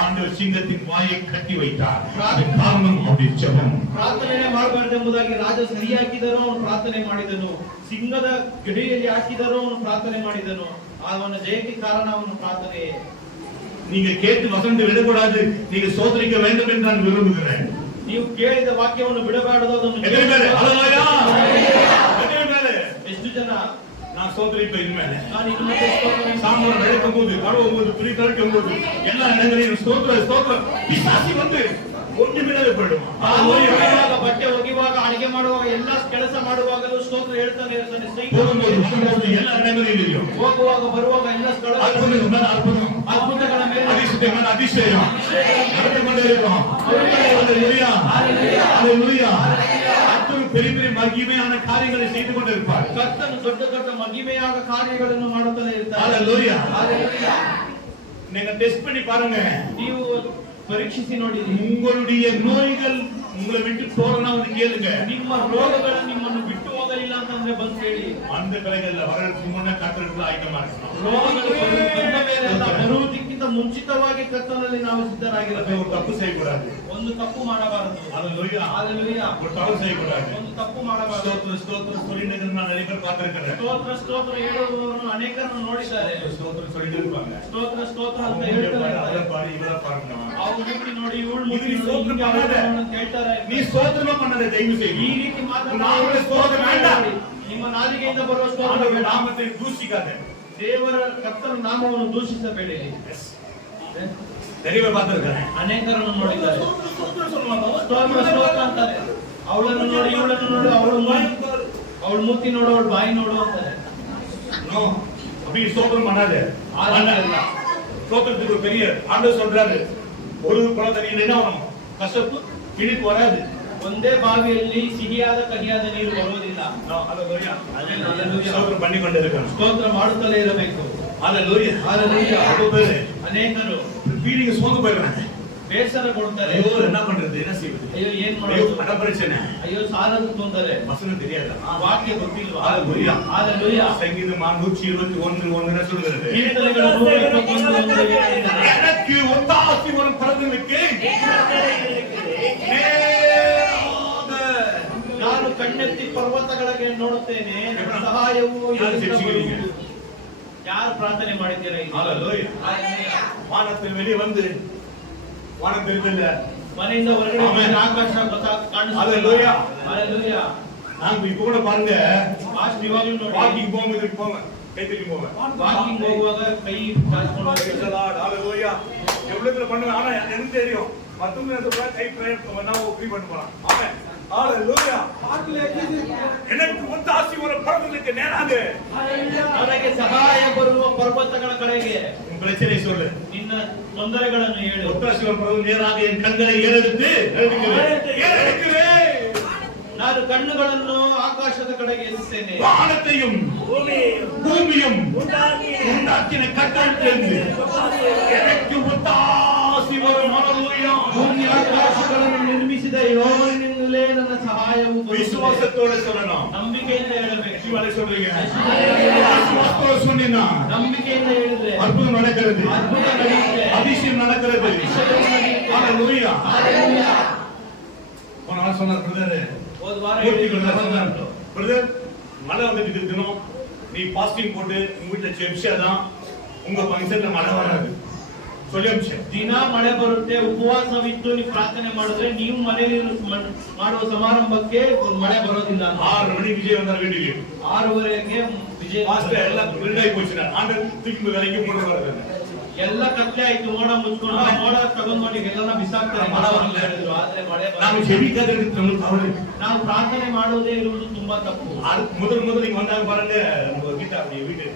ஆண்டவர் சிங்கத்தின் வாயை கட்டி வைத்தார். அது காரணம் அவருடைய ஜெபம். ಪ್ರಾರ್ಥನೆ ಮಾಡಬಾರದೆಂಬುದಾಗಿ ರಾಜ ಸರಿ ಹಾಕಿದರೂ ಅವನು ಪ್ರಾರ್ಥನೆ ಮಾಡಿದನು. ಸಿಂಗದ ಗಡಿಯಲ್ಲಿ ಹಾಕಿದರೂ ಅವನು ಪ್ರಾರ್ಥನೆ ಮಾಡಿದನು. ಅವನ ಜಯಕ್ಕೆ ಕಾರಣ ಅವನ ಪ್ರಾರ್ಥನೆ. நீங்க கேட்டு வசந்து விடக்கூடாது. நீங்க சோதரிக்க வேண்டும் என்று நான் விரும்புகிறேன். ನೀವು ಕೇಳಿದ ವಾಕ್ಯವನ್ನು ಬಿಡಬಾರದು. ಅದನ್ನು ಎಷ್ಟು ಜನ நான் சோதரிப்பேன் இனிமேல். ನಾನು ಇನ್ನು ಮುಂದೆ ಸ್ತೋತ್ರ சாம்பல் விளக்கும் போது, கழுவும் போது, துணி துவைக்கும் போது, எல்லா இடங்களிலும் ஸ்தோத்திரம் பிசாசு வந்து ஒன்றுமில்லாத போயிடுமா? ಒಗೆಯುವಾಗ, ಬಟ್ಟೆ ಒಗೆಯುವಾಗ, ಅಡಿಗೆ ಮಾಡುವಾಗ, ಎಲ್ಲ ಕೆಲಸ ಮಾಡುವಾಗಲೂ ಸ್ತೋತ್ರ ಹೇಳ್ತಾನೆ ಇರ್ತಾನೆ. போகும்போது வரும்போது எல்லா இடங்களிலும் ಹೋಗುವಾಗ ಬರುವಾಗ ಎಲ್ಲ ಸ್ಥಳ அற்புதம் மேல அற்புதம், ಅದ್ಭುತಗಳ ಮೇಲೆ அதிசயம் மேல அதிசயம் நடந்து கொண்டே இருக்கும். ஹalleluya. ஹalleluya. கர்த்தர் பெரிய பெரிய மகிமையான காரியங்களை செய்து கொண்டிருப்பார். ಕರ್ತನು ದೊಡ್ಡ ದೊಡ್ಡ ಮಹಿಮೆಯಾದ ಕಾರ್ಯಗಳನ್ನು ಮಾಡುತ್ತಲೇ ಇರ್ತಾನೆ. ஹalleluya. ஹalleluya. நீங்க டெஸ்ட் பண்ணி பாருங்க. ನೀವು ಪರೀಕ್ಷಿಸಿ ನೋಡಿರಿ. உங்களுடைய நோய்கள் உங்களை விட்டு போறனா வந்து கேளுங்க. ನಿಮ್ಮ ರೋಗಗಳು ನಿಮ್ಮನ್ನು ಬಿಟ್ಟು ಹೋಗಲಿಲ್ಲ ಅಂತಂದ್ರೆ ಬಂದು ಹೇಳಿ. வந்த பிறகு வரதுக்கு முன்ன கர்த்தருக்கு ஆயத்தமா இருக்கணும். ರೋಗಗಳು ಬಂದ ಮೇಲೆಲ್ಲ ಬರುವುದಕ್ಕಿಂತ ಮುಂಚಿತವಾಗಿ ಕರ್ತನಲ್ಲಿ ನಾವು அது ಸಿದ್ಧರಾಗಿರಬೇಕು. ஒரு தப்பு செய்யக்கூடாது. ಒಂದು ತಪ್ಪು ಮಾಡಬಾರದು. ஹalleluya. ಹಾಲೆಲೂಯಾ. ஒரு தவறு செய்யக்கூடாது. ಒಂದು ತಪ್ಪು ಮಾಡಬಾರದು. ஸ்தோத்திரம் ஸ்தோத்திரம் சொல்லிட்டு நான் நிறைய பேர் பார்த்திருக்கிறேன். ಸ್ತೋತ್ರ ಸ್ತೋತ್ರ ಹೇಳುವವರನ್ನು ಅನೇಕರನ್ನು ನೋಡಿದ್ದಾರೆ. ஸ்தோத்திரம் சொல்லிட்டு இருப்பாங்க. ಸ್ತೋತ್ರ ಸ್ತೋತ್ರ ಅಂತ அவங்க ಹೇಳ್ತಾರೆ. அதை பாரு ಇವರ பாருங்க. ಅವ್ರು ಮುಟ್ಟಿ ನೋಡಿ ಇವಳು ಮುಟ್ಟಿ நீ ನೋಡಿ ஸ்தோத்திரம் ಹಿಂಗೆ பண்ணாத. ಅಂತ ಹೇಳ್ತಾರೆ. நீ ஸ்தோத்திரம் பண்ணாத தயவு செய்து. ಈ ರೀತಿ நாமளே ஸ்தோத்திரம் வேண்டாம். ನಿಮ್ಮ ನಾಲಿಗೆಯಿಂದ ಬರುವ ಸ್ತೋತ್ರ ஆண்டவர் ಬೇಡ. நாமத்தை தூஷிக்காத. ದೇವರ ಕರ್ತನ ನಾಮವನ್ನು ದೂಷಿಸಬೇಡಿರಿ. நிறைய பேர் பார்த்திருக்கிறேன். ಅನೇಕರನ್ನು ನೋಡಿದ್ದಾರೆ. ஸ்தோத்திரம் சொல்லுவாங்க. ಸ್ತೋತ್ರ ಸ್ತೋತ್ರ ಅಂತಾರೆ. ಅವಳನ್ನು ನೋಡಿ ಇವಳನ್ನು ನೋಡು, ಅವಳ ಮೂತಿ ನೋಡು, ಅವಳ ಬಾಯಿ ನೋಡು ಅಂತಾರೆ. நோ அப்படி ஸ்தோத்திரம் பண்ணாத. ஆதரவு ஸ்தோத்திரத்துக்கு ஒரு பெரிய ஆண்டவர் சொல்றாரு, ஒரு குழந்தை என்ன வரும், கசப்பு கிழிப்பு வராது. ಒಂದೇ ಬಾವಿಯಲ್ಲಿ ಸಿಹಿಯಾದ ಕಹಿಯಾದ ನೀರು ಬರುವುದಿಲ್ಲ. ஹalleluya. ஹalleluya. ஸ்தோத்திரம் பண்ணி கொண்டு இருக்கணும். ಸ್ತೋತ್ರ ಮಾಡುತ್ತಲೇ ಇರಬೇಕು. ஹalleluya. ஹalleluya. ரொம்ப பேரு ಅನೇಕರು வீடிங்க சோர்ந்து போயிடுறாங்க. ಬೇಸರಗೊಳ್ತಾರೆ. ஐயோ என்ன பண்றது, என்ன செய்வது, ಅಯ್ಯೋ ಏನ್ ஐயோ ಮಾಡೋದು, பண பிரச்சனை, ಅಯ್ಯೋ ಸಾಲದ ತೊಂದರೆ, வசனம் தெரியாத, ವಾಕ್ಯ ಗೊತ್ತಿಲ್ವಾ. ஹalleluya. ஹalleluya. சங்கீதம் 121 சொல்றது, ಕೀರ್ತನೆಗಳು 121 ಹೇಳಿದ್ದಾರೆ. எனக்கு ஒத்தாசி வரும் பரதனுக்கு ನಾನು ಕಣ್ಣೆತ್ತಿ ಪರ್ವತಗಳಿಗೆ ನೋಡುತ್ತೇನೆ, ನನ್ನ ಸಹಾಯವು ಎಲ್ಲಿಂದ ಬರುವುದು? ಯಾರು ಪ್ರಾರ್ಥನೆ ಮಾಡಿದ್ದೀರಾ ಈಗ? ஹalleluya. ಹalleluya. வானத்தில் வெளியே வந்து வானம் தெரியுதுல்ல, ಮನೆಯಿಂದ ಹೊರಗಡೆ ಆಮೆನ್. ಆಕಾಶ ஹalleluya. ಹalleluya. நாங்க இப்ப கூட பாருங்க, ಫಾಸ್ಟ್ ಇವಾಗಲೂ ನೋಡಿ, வாக்கிங் போகும்போது போங்க, கை தட்டி போங்க, ವಾಕಿಂಗ್ ಹೋಗುವಾಗ ಕೈ ಚಾಚ್ಕೊಂಡು ಹೋಗ್ತಾರೆ. ஹalleluya. எவ்வளவு பண்ணுங்க, ஆனா எனக்கு தெரியும் மத்தவங்க சொல்றா கை பிரேயர் நான் ஓகே பண்ண போறேன். ஆமென். ஹalleluya. எனக்கு ஒத்தாசி வரும் பரதனுக்கு நேராக ನನಗೆ ಸಹಾಯ ಬರುವ ಪರ್ವತಗಳ ಕಡೆಗೆ உன் பிரச்சனை சொல்லு, ನಿನ್ನ ತೊಂದರೆಗಳನ್ನು ಹೇಳು. ஒத்தாசி வரும் பரதன் நேராக என் கண்களை ஏறெடுத்து ஏறெடுக்கிறேன். ನಾನು ಕಣ್ಣುಗಳನ್ನು ಆಕಾಶದ ಕಡೆಗೆ ಎತ್ತುತ್ತೇನೆ. வானத்தையும் பூமியும் உண்டாக்கின கட்டளையிலிருந்து எனக்கு ஒத்தாசி வரும். ஹalleluya. ಭೂಮಿ ಆಕಾಶಗಳನ್ನು ನಿರ್ಮಿಸಿದ ಯೆಹೋವನಿಂದಲೇ ನನ್ನ ಸಹಾಯವು ಬರುತ್ತದೆ. விசுவாசத்தோட சொல்லணும். ನಂಬಿಕೆಯಿಂದ ಹೇಳಬೇಕು. ಶಿವಾಲಯ சொல்றீங்க, விசுவாசத்தோட சொன்னீங்கன்னா ನಂಬಿಕೆಯಿಂದ ಹೇಳಿದ್ರೆ அற்புதம் நடக்கிறது, ಅದ್ಭುತ ನಡೆಯುತ್ತೆ. அதிசயம் நடக்கிறது. ஹalleluya. ಹalleluya. போன வாரம் சொன்னார் பிரதர், ಹೋದ ವಾರ மூர்த்தி ಹೇಳಿದ್ರು பிரதர் சொன்னார், ಸಹೋದರರು, பிரதர் மழை வந்துட்டு இருக்கணும், நீ பாஸ்டிங் போட்டு உங்க வீட்டுல ஜெபிச்சாதான் உங்க ஃபங்க்ஷன்ல மழை வராது சொல்லி அமிச்சேன். ದಿನ ಮಳೆ ಬರುತ್ತೆ, ಉಪವಾಸವಿದ್ದು ನೀವು ಪ್ರಾರ್ಥನೆ ಮಾಡಿದ್ರೆ ನೀವು ಮನೆಯಲ್ಲಿ ಮಾಡುವ ಸಮಾರಂಭಕ್ಕೆ ಮಳೆ ಬರೋದಿಲ್ಲ. 6 மணி விஜய் வந்தார் வீட்டுக்கு. 6:30ಗೆ ವಿಜಯ பாஸ்டர் எல்லாம் பில்டாகி போச்சுனா ஆண்டவர் திரும்பி வேலைக்கு போட வராங்க. ಎಲ್ಲ ಕತ್ಲೆ ಆಯ್ತು, ಮೋಡ ಮುಚ್ಕೊಂಡು ಆ ಮೋಡ ತಗೊಂಡು ಎಲ್ಲಾನ ಬಿಸಾಕ್ತಾರೆ. ಮಳೆ ಬರಲ್ಲ ಹೇಳಿದ್ರು, ಆದ್ರೆ ಮಳೆ நாம ಬರಲ್ಲ. ஜெபிக்காத நம்ம தவறு. ನಾವು ಪ್ರಾರ್ಥನೆ ಮಾಡೋದೇ ಇರುವುದು ತುಂಬಾ ತಪ್ಪು. முதல் நீங்க வந்தாங்க பாருங்க, உங்க வீட்டை அப்படி வீட்டு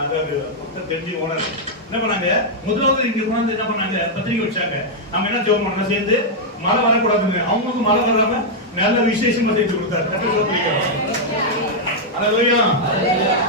அதாவது பக்கம் தெரிஞ்சு ஓனர் என்ன பண்ணாங்க, முதலாவது இங்க கொண்டாந்து என்ன பண்ணாங்க, பத்திரிக்கை வச்சாங்க. நம்ம என்ன ஜெபம் பண்ணணும், சேர்ந்து மழை வரக்கூடாதுன்னு. அவங்களுக்கு மழை வராம நல்ல விசேஷமா செய்து கொடுத்தாரு. ஹalleluya.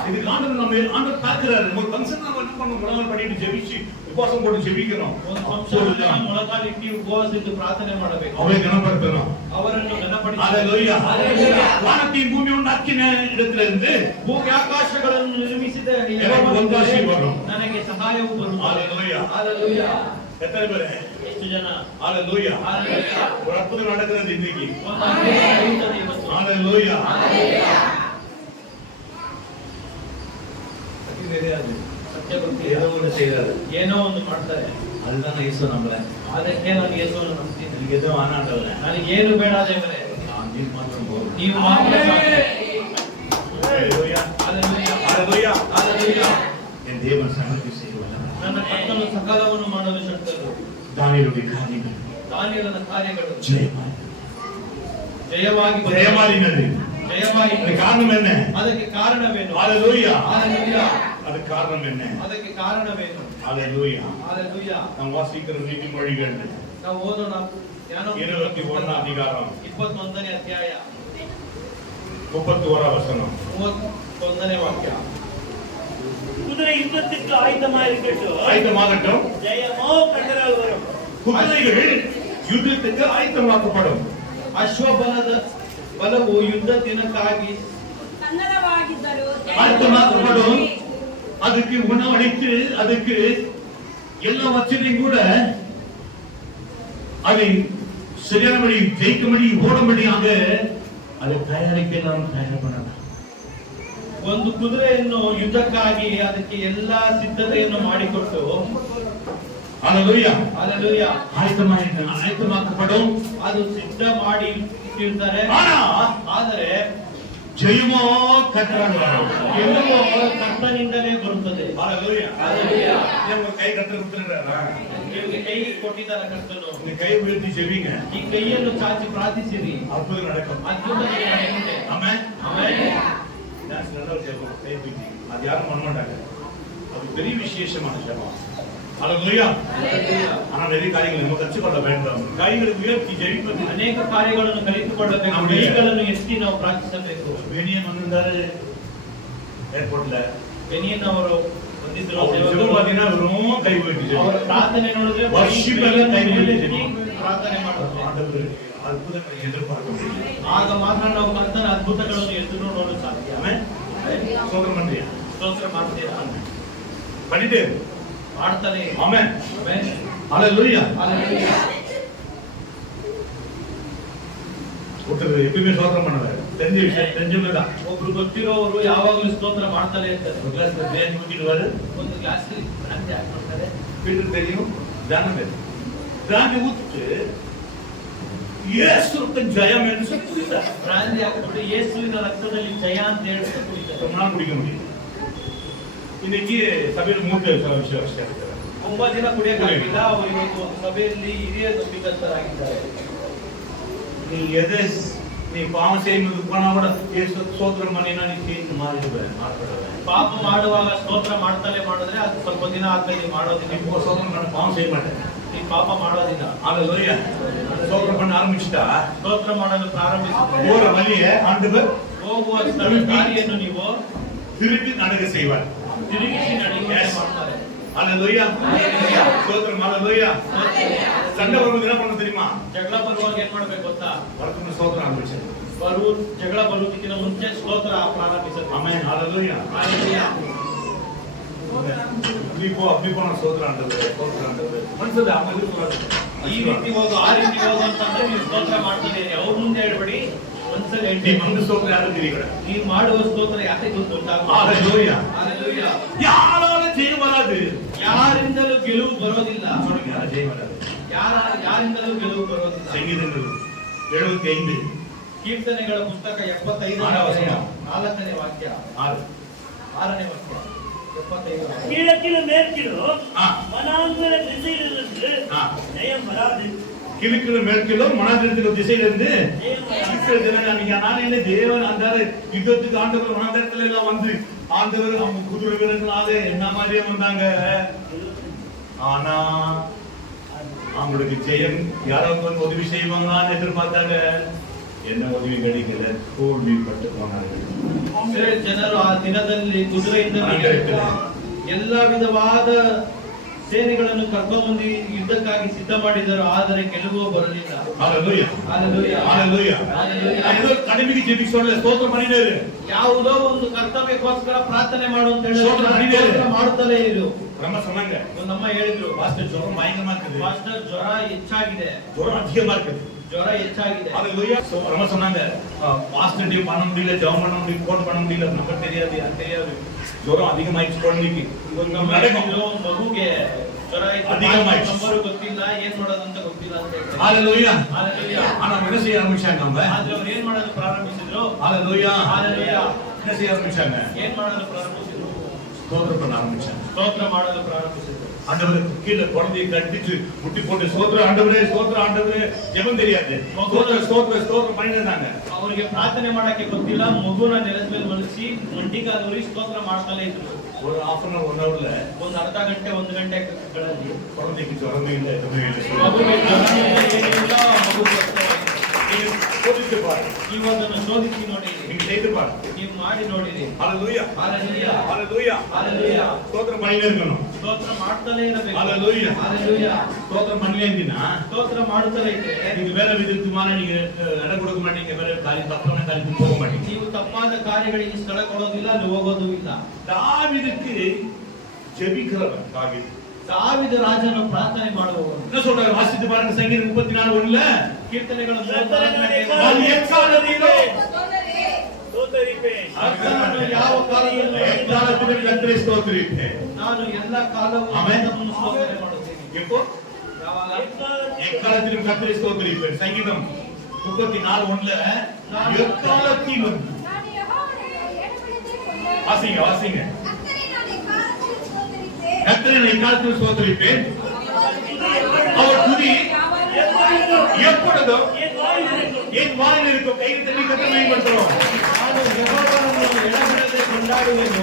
இது ஆண்டவர் நம்ம ஆண்டவர் பார்க்கிறாரு. ஒரு ஃபங்க்ஷன் நம்ம என்ன பண்ணணும், முழங்கால் பண்ணிட்டு ஜெபிச்சு உபவாசம் போட்டு ஜெபிக்கணும். ಒಂದು ಸಂಸಾರದಲ್ಲಿ ಮೊಳಕಾಲಿಟ್ಟು ಉಪವಾಸದಿಂದ ಪ್ರಾರ್ಥನೆ ಮಾಡಬೇಕು. அவரை கனப்படுத்தணும். ಅವರನ್ನು ಗಣಪಡಿಸಿ. ஹalleluya. ஹalleluya. வானத்தையும் பூமி உண்டாக்கின இடத்துல இருந்து ಭೂಮಿ ಆಕಾಶಗಳನ್ನು ನಿರ್ಮಿಸಿದ எனக்கு ஒத்தாசி வரும். ನನಗೆ ಸಹಾಯವು ಬರುತ್ತದೆ. ஹalleluya. ಹalleluya. எத்தனை பேர் ಎಷ್ಟು ಜನ ஹalleluya. ಹalleluya. ஒரு அற்புதம் நடக்கிறது இன்னைக்கு. ಒಂದು ಅದ್ಭುತ ನಡೆಯುತ್ತದೆ ಇವತ್ತು. ஹalleluya. ಹalleluya. அது தெரியாது, ಸತ್ಯ ಗೊತ್ತಿಲ್ಲ. ஏதோ ஒன்று செய்றாரு. ಏನೋ ಒಂದು ಮಾಡ್ತಾರೆ. அதுதான் இயேசு நம்புறேன். ಅದಕ್ಕೆ ನಾನು ಯೇಸುವನ್ನು ನಂಬ್ತೀನಿ. எனக்கு எதுவும் ஆனாண்டவனே, ನನಗೇನು ಬೇಡ ದೇವರೇ, நீ மாத்திரம் போதும். ನೀವು ಮಾತ್ರ ಸಾಕು. ஹalleluya. ಹalleluya. ஹalleluya. ಹalleluya. என் தேவன் சமர்ப்பி செய்வார். ನನ್ನ ಕರ್ತನು ಸಕಲವನ್ನು ಮಾಡಲು ಶಕ್ತರು. தானியேலுடைய காரியங்கள் ದಾನಿಯೇಲನ ಕಾರ್ಯಗಳು ஜெயமாய் ಜಯವಾಗಿ ஜெயமாய் அது காரணம் என்ன? ಅದಕ್ಕೆ ಕಾರಣವೇನು? ஹalleluya. ಹalleluya. அது காரணம் என்ன? ಅದಕ್ಕೆ ಕಾರಣವೇನು? ஹalleluya. ಹalleluya. நாம் வாசிக்கிற நீதிமொழிகள் ನಾವು ಓದೋಣ ಜ್ಞಾನ 21 அதிகாரம் 21ನೇ ಅಧ್ಯಾಯ 31 வசனம். 31ನೇ ವಾಕ್ಯ. குதிரை யுத்தத்திற்கு ஆயத்தமாயிருக்கட்டும், ஆயத்தமாகட்டும், ஜெயமோ கர்த்தரால் வரும். குதிரைகள் யுத்தத்துக்கு ஆயத்தமாக்கப்படும். ಅಶ್ವಬಲದ ಬಲವು ಯುದ್ಧ ದಿನಕ್ಕಾಗಿ ಕನ್ನಡವಾಗಿದ್ದರೂ ஆயத்தமாக்கப்படும். அதுக்கு உணவளித்து அதுக்கு எல்லாவற்றையும் கூட அதை சரியானபடி ஜெயிக்கும்படி ஓடும்படியாக அதை ತಯಾರಿಕೆ ನಾವು ತಯಾರು ಮಾಡೋಣ. ಒಂದು ಕುದುರೆಯನ್ನು ಯುದ್ಧಕ್ಕಾಗಿ ಅದಕ್ಕೆ ಎಲ್ಲಾ ಸಿದ್ಧತೆಯನ್ನು ಮಾಡಿಕೊಟ್ಟು Hallelujah. ಅಲ್ಲೆಲೂಯಾ ಆಯತ್ತಮಾக்கப்படும். ಅದು ಸಿದ್ಧ ಮಾಡಿ ಇಟ್ಟಿರ್ತಾರೆ. ಆದರೆ ಜಯಮೋ ಕರ್ತನಿಂದ ಗೆಲುವು ಕರ್ತನಿಂದಲೇ ಬರುತ್ತದೆ. Hallelujah. ನಿಮಗೆ ಕೈ ಕರ್ತನ ಕೊಡ್ತಾರ. ನಿಮಗೆ ಕೈ ಕೊಟ್ಟಿದ್ದಾರೆ ಕರ್ತನು. ನೀವು ಕೈ ಬೀಳ್ತಿ ಜೆಬಿಂಗ ಈ ಕೈಯನ್ನು ಚಾಚಿ ಪ್ರಾರ್ಥಿಸಿರಿ, ಅದ್ಭುತ ನಡೆಯುತ್ತೆ. ನಡೆಯುತ್ತೆ. ಆಮೆನ್. ಆಮೆನ್. டான்ஸ் நல்ல ஒரு ஜெபம் கை பீட்டி அது யாரும் பண்ண மாட்டாங்க. அது பெரிய விசேஷமான ஜெபம். ஹalleluya. ஆனா நிறைய காரியங்களை நம்ம கற்றுக்கொள்ள வேண்டும். கைகளை உயர்த்தி ஜெபிப்பது ಅನೇಕ ಕಾರ್ಯಗಳನ್ನು ಕಲಿತುಕೊಳ್ಳಬೇಕು. ಕೈಗಳನ್ನು ಎತ್ತಿ ನಾವು ಪ್ರಾರ್ಥಿಸಬೇಕು. ಬೇನಿಯನ್ ಬಂದಿದ್ದಾರೆ ಏರ್ಪೋರ್ಟ್ல. ಬೆನಿಯನ್ ಅವರು ಬಂದಿದ್ರು. ಅವರು ಕೈ ಬೀಟಿ ಅವರ ಪ್ರಾರ್ಥನೆ ನೋಡಿದ್ರೆ ವರ್ಷಿಪ್ ಎಲ್ಲ ಕೈ ಬೀಟಿ ಪ್ರಾರ್ಥನೆ ಮಾಡ್ತಾರೆ. ಅದ್ಭುತಗಳನ್ನು ಎದುರುಪಾರ್ಕೊಂಡು ಆಗ ಮಾತ್ರ ನಾವು ಕರ್ತನ ಅದ್ಭುತಗಳನ್ನು ಎದುರು ನೋಡಲು ಸಾಧ್ಯ. ಆಮೆನ್. ಸ್ತೋತ್ರ ಮಾಡ್ತೀಯ. ಸ್ತೋತ್ರ ಮಾಡ್ತೀರಾ? பண்ணிட்டே ಮಾಡ್ತಾನೆ. ಆಮೆನ್. ಆಮೆನ್. ஹalleluya. ಹalleluya. ஒருத்தர் எப்பவுமே ஸ்தோத்திரம் பண்ணுவாரு. தெரிஞ்ச விஷயம் தெரிஞ்சவங்கதான். ಒಬ್ರು ಗೊತ್ತಿರೋರು ಯಾವಾಗಲೂ ಸ್ತೋತ್ರ ಮಾಡ್ತಾನೆ ಇರ್ತಾರೆ. ஒரு கிளாஸ் பிரியாணி ஊத்திடுவாரு. ಒಂದು ಗ್ಲಾಸ್ ಬ್ರಾಂಡಿ ಹಾಕ್ತಾರೆ. பீட்டர் தெரியும், தானம் தெரியும். பிராண்டி ஊத்திட்டு ಯೇಸು ರಕ್ತ ಜಯಂ ಎಂದು சொல்லிட்டார். ಬ್ರಾಂಡಿ ಹಾಕಿಬಿಟ್ಟು ಯೇಸುವಿನ ರಕ್ತದಲ್ಲಿ ಜಯ ಅಂತ ಹೇಳ್ಬಿಟ್ಟು ಕುಡಿತಾರೆ. ரொம்ப நாள் குடிக்க முடியும். இன்னைக்கு சபையில் மூத்த ವಿಷಯ ಇರ್ತಾರೆ. ತುಂಬಾ ದಿನ ಕುಡಿಯಕ್ಕಾಗಿಲ್ಲ. ಅವರು ಇವತ್ತು ಸಭೆಯಲ್ಲಿ ಹಿರಿಯ ನಂಬಿಕಸ್ಥರಾಗಿದ್ದಾರೆ. நீ பாவம் செய்யும்போது போனா கூட ಯೇಸು ಸ್ತೋತ್ರ பண்ணினா நீ ಚೇಂಜ್ ಮಾಡಿடுவே மாற்றப்படுவே. ಪಾಪ ಮಾಡುವಾಗ ಸ್ತೋತ್ರ ಮಾಡ್ತಲೇ ಮಾಡಿದ್ರೆ ಅದು ಸ್ವಲ್ಪ ದಿನ ಆದ್ಮೇಲೆ ಮಾಡೋದಿಲ್ಲ. நீ ಸ್ತೋತ್ರ ಮಾಡಿ ಪಾಪ செய்ய ಮಾಟೆ. ನೀ ಪಾಪ ಮಾಡೋದಿಲ್ಲ. ஹalleluya. ಸ್ತೋತ್ರ பண்ண ஆரம்பிச்சிட்டா ಸ್ತೋತ್ರ ಮಾಡಲು ಪ್ರಾರಂಭಿಸಿದ್ರೆ போற வழியே ஆண்டவர் ಹೋಗುವ ಸ್ಥಳ ದಾರಿಯನ್ನು ನೀವು திருப்பி நடக்க செய்வார். ತಿರುಗಿಸಿ ನಡೆಯುವಂತೆ ಮಾಡ್ತಾರೆ. ஹalleluya. ಸ್ತೋತ್ರ ஹalleluya. சண்டை வரும்போது என்ன பண்ண தெரியுமா? ಜಗಳ ಬರುವಾಗ ಏನ್ ಮಾಡ್ಬೇಕು ಗೊತ್ತಾ? வரதுக்கு ಸ್ತೋತ್ರ ஆரம்பிச்சது. ಜಗಳ ಬರುವುದಕ್ಕಿಂತ ಮುಂಚೆ ಸ್ತೋತ್ರ ಪ್ರಾರಂಭಿಸುತ್ತೆ. ஆமென். ஹalleluya. ಹalleluya. அப்படி போன ಸ್ತೋತ್ರ ஆண்டவரே ಸ್ತೋತ್ರ ஆண்டவரೇ ಮನಸ್ಸಲ್ಲಿ ಆಮೇಲೆ ಈ ರೀತಿ ಹೋಗು ಆ ರೀತಿ ಹೋಗು ಅಂತಂದ್ರೆ ನೀವು ಸ್ತೋತ್ರ ಮಾಡ್ತಾನೆ ಇರಿ. ಅವ್ರ ಮುಂದೆ ಹೇಳ್ಬೇಡಿ, ಒಂದ್ಸಲ நீ ಹೇಳ್ತೀವಿ. வந்து ಸ್ತೋತ್ರ ಯಾರು ತಿಳಿಯಬೇಡ. ನೀವು ಮಾಡುವ ಸ್ತೋತ್ರ ಯಾಕೆ ಗೊತ್ತುಂಟಾಗುತ್ತೆ? ஹalleluya. ಹalleluya. யாரால ஜெயம் வராது? ಯಾರಿಂದಲೂ ಗೆಲುವು ಬರೋದಿಲ್ಲ. சொல்லுங்க யார ஜெயம் வராது? ಯಾರಿಂದಲೂ ಗೆಲುವು ಬರೋದಿಲ್ಲ. ಸಂಗೀತಗಳು 75 ಕೀರ್ತನೆಗಳ ಪುಸ್ತಕ 75 4ನೇ ವಾಕ್ಯ 6ನೇ ವಾಕ್ಯ 75 கிழக்கிலும் மேற்கிலும் ஆ. வனாந்தர திசையிலிருந்து ஆ. ஜெயம் வராது. கிழக்கிலும் மேற்கிலும் மனாந்திரத்திலும் திசையிலிருந்து இஸ்ரவேல் ஜனங்கள் அன்னைக்கு நாளையில தேவன் அந்த யுத்தத்துக்கு ஆண்டவர் மனாந்திரத்துல எல்லாம் வந்து ஆண்டவர் அவங்க குதிரை வீரர்களால என்ன மாதிரியே வந்தாங்க. ஆனா அவங்களுக்கு ஜெயம் யாராவது வந்து உதவி செய்வாங்களான்னு எதிர்பார்த்தாங்க. என்ன உதவி கிடைக்கல, தோல்விப்பட்டு போனார்கள். ಇಸ್ರೇಲ್ ಜನರು ಆ ದಿನದಲ್ಲಿ ಕುದುರೆಯಿಂದ ಎಲ್ಲ ವಿಧವಾದ ಸೇನೆಗಳನ್ನು ಕರ್ಕೊಂಡ್ಬಂದು ಯುದ್ಧಕ್ಕಾಗಿ ಸಿದ್ಧ ಮಾಡಿದರು. ಆದರೆ ಗೆಲುವು ಬರಲಿಲ್ಲ. ஹalleluya. ಹalleluya. ஹalleluya. ஏதோ கடமைக்கு ஜெபிக்க சொல்லல, ஸ்தோத்திரம் பண்ணினாரு. ಯಾವುದೋ ಒಂದು ಕರ್ತವ್ಯಕ್ಕೋಸ್ಕರ ಪ್ರಾರ್ಥನೆ ಮಾಡು ಅಂತ ಹೇಳಿ ಸ್ತೋತ್ರ ಮಾಡಿದ್ದಾರೆ. ಸ್ತೋತ್ರ ಮಾಡುತ್ತಲೇ ಇರು. நம்ம சொன்னாங்க ನಮ್ಮ ಹೇಳಿದ್ರು, பாஸ்டர் ஜுரம் பயங்கரமா இருக்குது, ಮಾಸ್ಟರ್ ಜ್ವರ ಹೆಚ್ಚಾಗಿದೆ, ஜுரம் அதிகமா இருக்குது. ಜ್ವರ ಹೆಚ್ಚಾಗಿದೆ. ஹalleluya. நம்ம சொன்னாங்க பாஸ்டர் டே பண்ண முடியல, ஜெபம் பண்ண முடியல, கோட் பண்ண முடியல, நமக்கு தெரியாது, அது தெரியாது. ஜுரம் அதிகமாயிடுச்சு குழந்தைக்கு. ನಮ್ಮ நடக்கும். ಮಗುಗೆ ಜ್ವರ அதிகமாயிடுச்சு. ನಂಬರ್ ಗೊತ್ತಿಲ್ಲ, ಏನ್ ಮಾಡೋದು ಅಂತ ಗೊತ್ತಿಲ್ಲ ಅಂತ ಹೇಳ್ತಾರೆ. ஹalleluya. Hallelujah. ஆனா என்ன செய்ய ஆரம்பிச்சாங்க அவங்க? ಆದ್ರೆ ಅವ್ರು ಏನ್ ಮಾಡೋದು ಪ್ರಾರಂಭಿಸಿದ್ರು? ஹalleluya. Hallelujah. என்ன செய்ய ஆரம்பிச்சாங்க? ಏನ್ ಮಾಡೋದು ಪ್ರಾರಂಭಿಸಿದ್ರು? ஸ்தோத்திரம் பண்ண ஆரம்பிச்சாங்க. ಸ್ತೋತ್ರ ಮಾಡಲು ಪ್ರಾರಂಭಿಸಿದ್ರು. ஆண்டவருக்கு கீழே குழந்தையை கட்டிச்சு முட்டி போட்டு ஸ்தோத்திர ஆண்டவரே ஸ்தோத்திர ஆண்டவரே ஜெபம் தெரியாது, ஸ்தோத்திர ஸ்தோத்திர ஸ்தோத்திரம் பண்ணிட்டு இருந்தாங்க. ಅವರಿಗೆ ಪ್ರಾರ್ಥನೆ ಮಾಡಕ್ಕೆ ಗೊತ್ತಿಲ್ಲ. ಮಗುನ ನೆಲದ ಮೇಲೆ ಮಲಗಿಸಿ ಮಂಡಿಗಾದವರಿಗೆ ಸ್ತೋತ್ರ ಮಾಡ್ತಲೇ ಇದ್ರು. ஒரு half an hour 1 hourல ಒಂದು ಅರ್ಧ ಗಂಟೆ 1 ಗಂಟೆಗಳಲ್ಲಿ குழந்தைக்கு ஜுரமே இல்லை, எதுவுமே இல்லை. ಮಗುಗೆ ಜ್ವರ ಇಲ್ಲ, ಏನಿಲ್ಲ, ಮಗು ಸ್ವಸ್ಥವಾಗಿದೆ. நீங்க சோதித்து பாருங்க. ನೀವು ಅದನ್ನು ಶೋಧಿಸಿ ನೋಡಿರಿ, நீங்க செய்து பாருங்க. ನೀವು ಮಾಡಿ ನೋಡಿರಿ. ஹalleluya. Hallelujah. ஹalleluya. Hallelujah. ஸ்தோத்திரம் பண்ணிட்டே இருக்கணும். ಸ್ತೋತ್ರ ಮಾಡ್ತಲೇ ಇರಬೇಕು. Hallelujah. Hallelujah. ஸ்தோத்திரம் பண்ணலே இருந்தீனா ಸ್ತೋತ್ರ ಮಾಡುತ್ತಲೇ ಇದ್ರೆ நீங்க வேற விதத்துமான நீங்க இடம் கொடுக்க மாட்டீங்க, வேற காரியம் தப்பான காரியத்துக்கு போக மாட்டீங்க. ನೀವು ತಪ್ಪಾದ ಕಾರ್ಯಗಳಿಗೆ ಸ್ಥಳ ಕೊಡೋದಿಲ್ಲ, ಅಲ್ಲಿ ಹೋಗೋದು ಇಲ್ಲ. தாவீதுக்கு ஜெபிக்கிறவன் தாவீது. ದಾವೀದ ರಾಜನು ಪ್ರಾರ್ಥನೆ ಮಾಡುವವನು. என்ன சொல்றாரு? வாசித்து பாருங்க சங்கீதம் 34:1. ಕೀರ್ತನೆಗಳ நான் எக்காலத்திலோ ಸ್ತೋತರಿಪೇನ್. ಕರ್ತನನ್ನು ಯಾವ ಕಾಲದಲ್ಲೂ எக்காலத்திலும் கர்த்தரை ஸ்தோத்திரிப்பேன். ನಾನು ಎಲ್ಲ ಕಾಲವೂ ಆಮೆನ್. ಆತನನ್ನು ಸ್ತೋತ್ರ ಮಾಡುತ್ತೇನೆ. எப்போ? ಯಾವಾಗ? எக்காலத்திலும் கர்த்தரை ஸ்தோத்திரிப்பேன். சங்கீதம் 34:1 எக்காலத்திலும். வாசிங்க வாசிங்க. கர்த்தரை நான் எக்காலத்திலும் ஸ்தோத்திரிப்பேன். அவர் துதி எப்பொழுதும் என் வாயில் இருக்கும். கையில் தண்ணி கர்த்தரை மகிமைப்படுத்துறோம். ನಾನು ಯೆಹೋವನನ್ನು ಎಡಬಿಡದೆ ಕೊಂಡಾಡುವೆನು,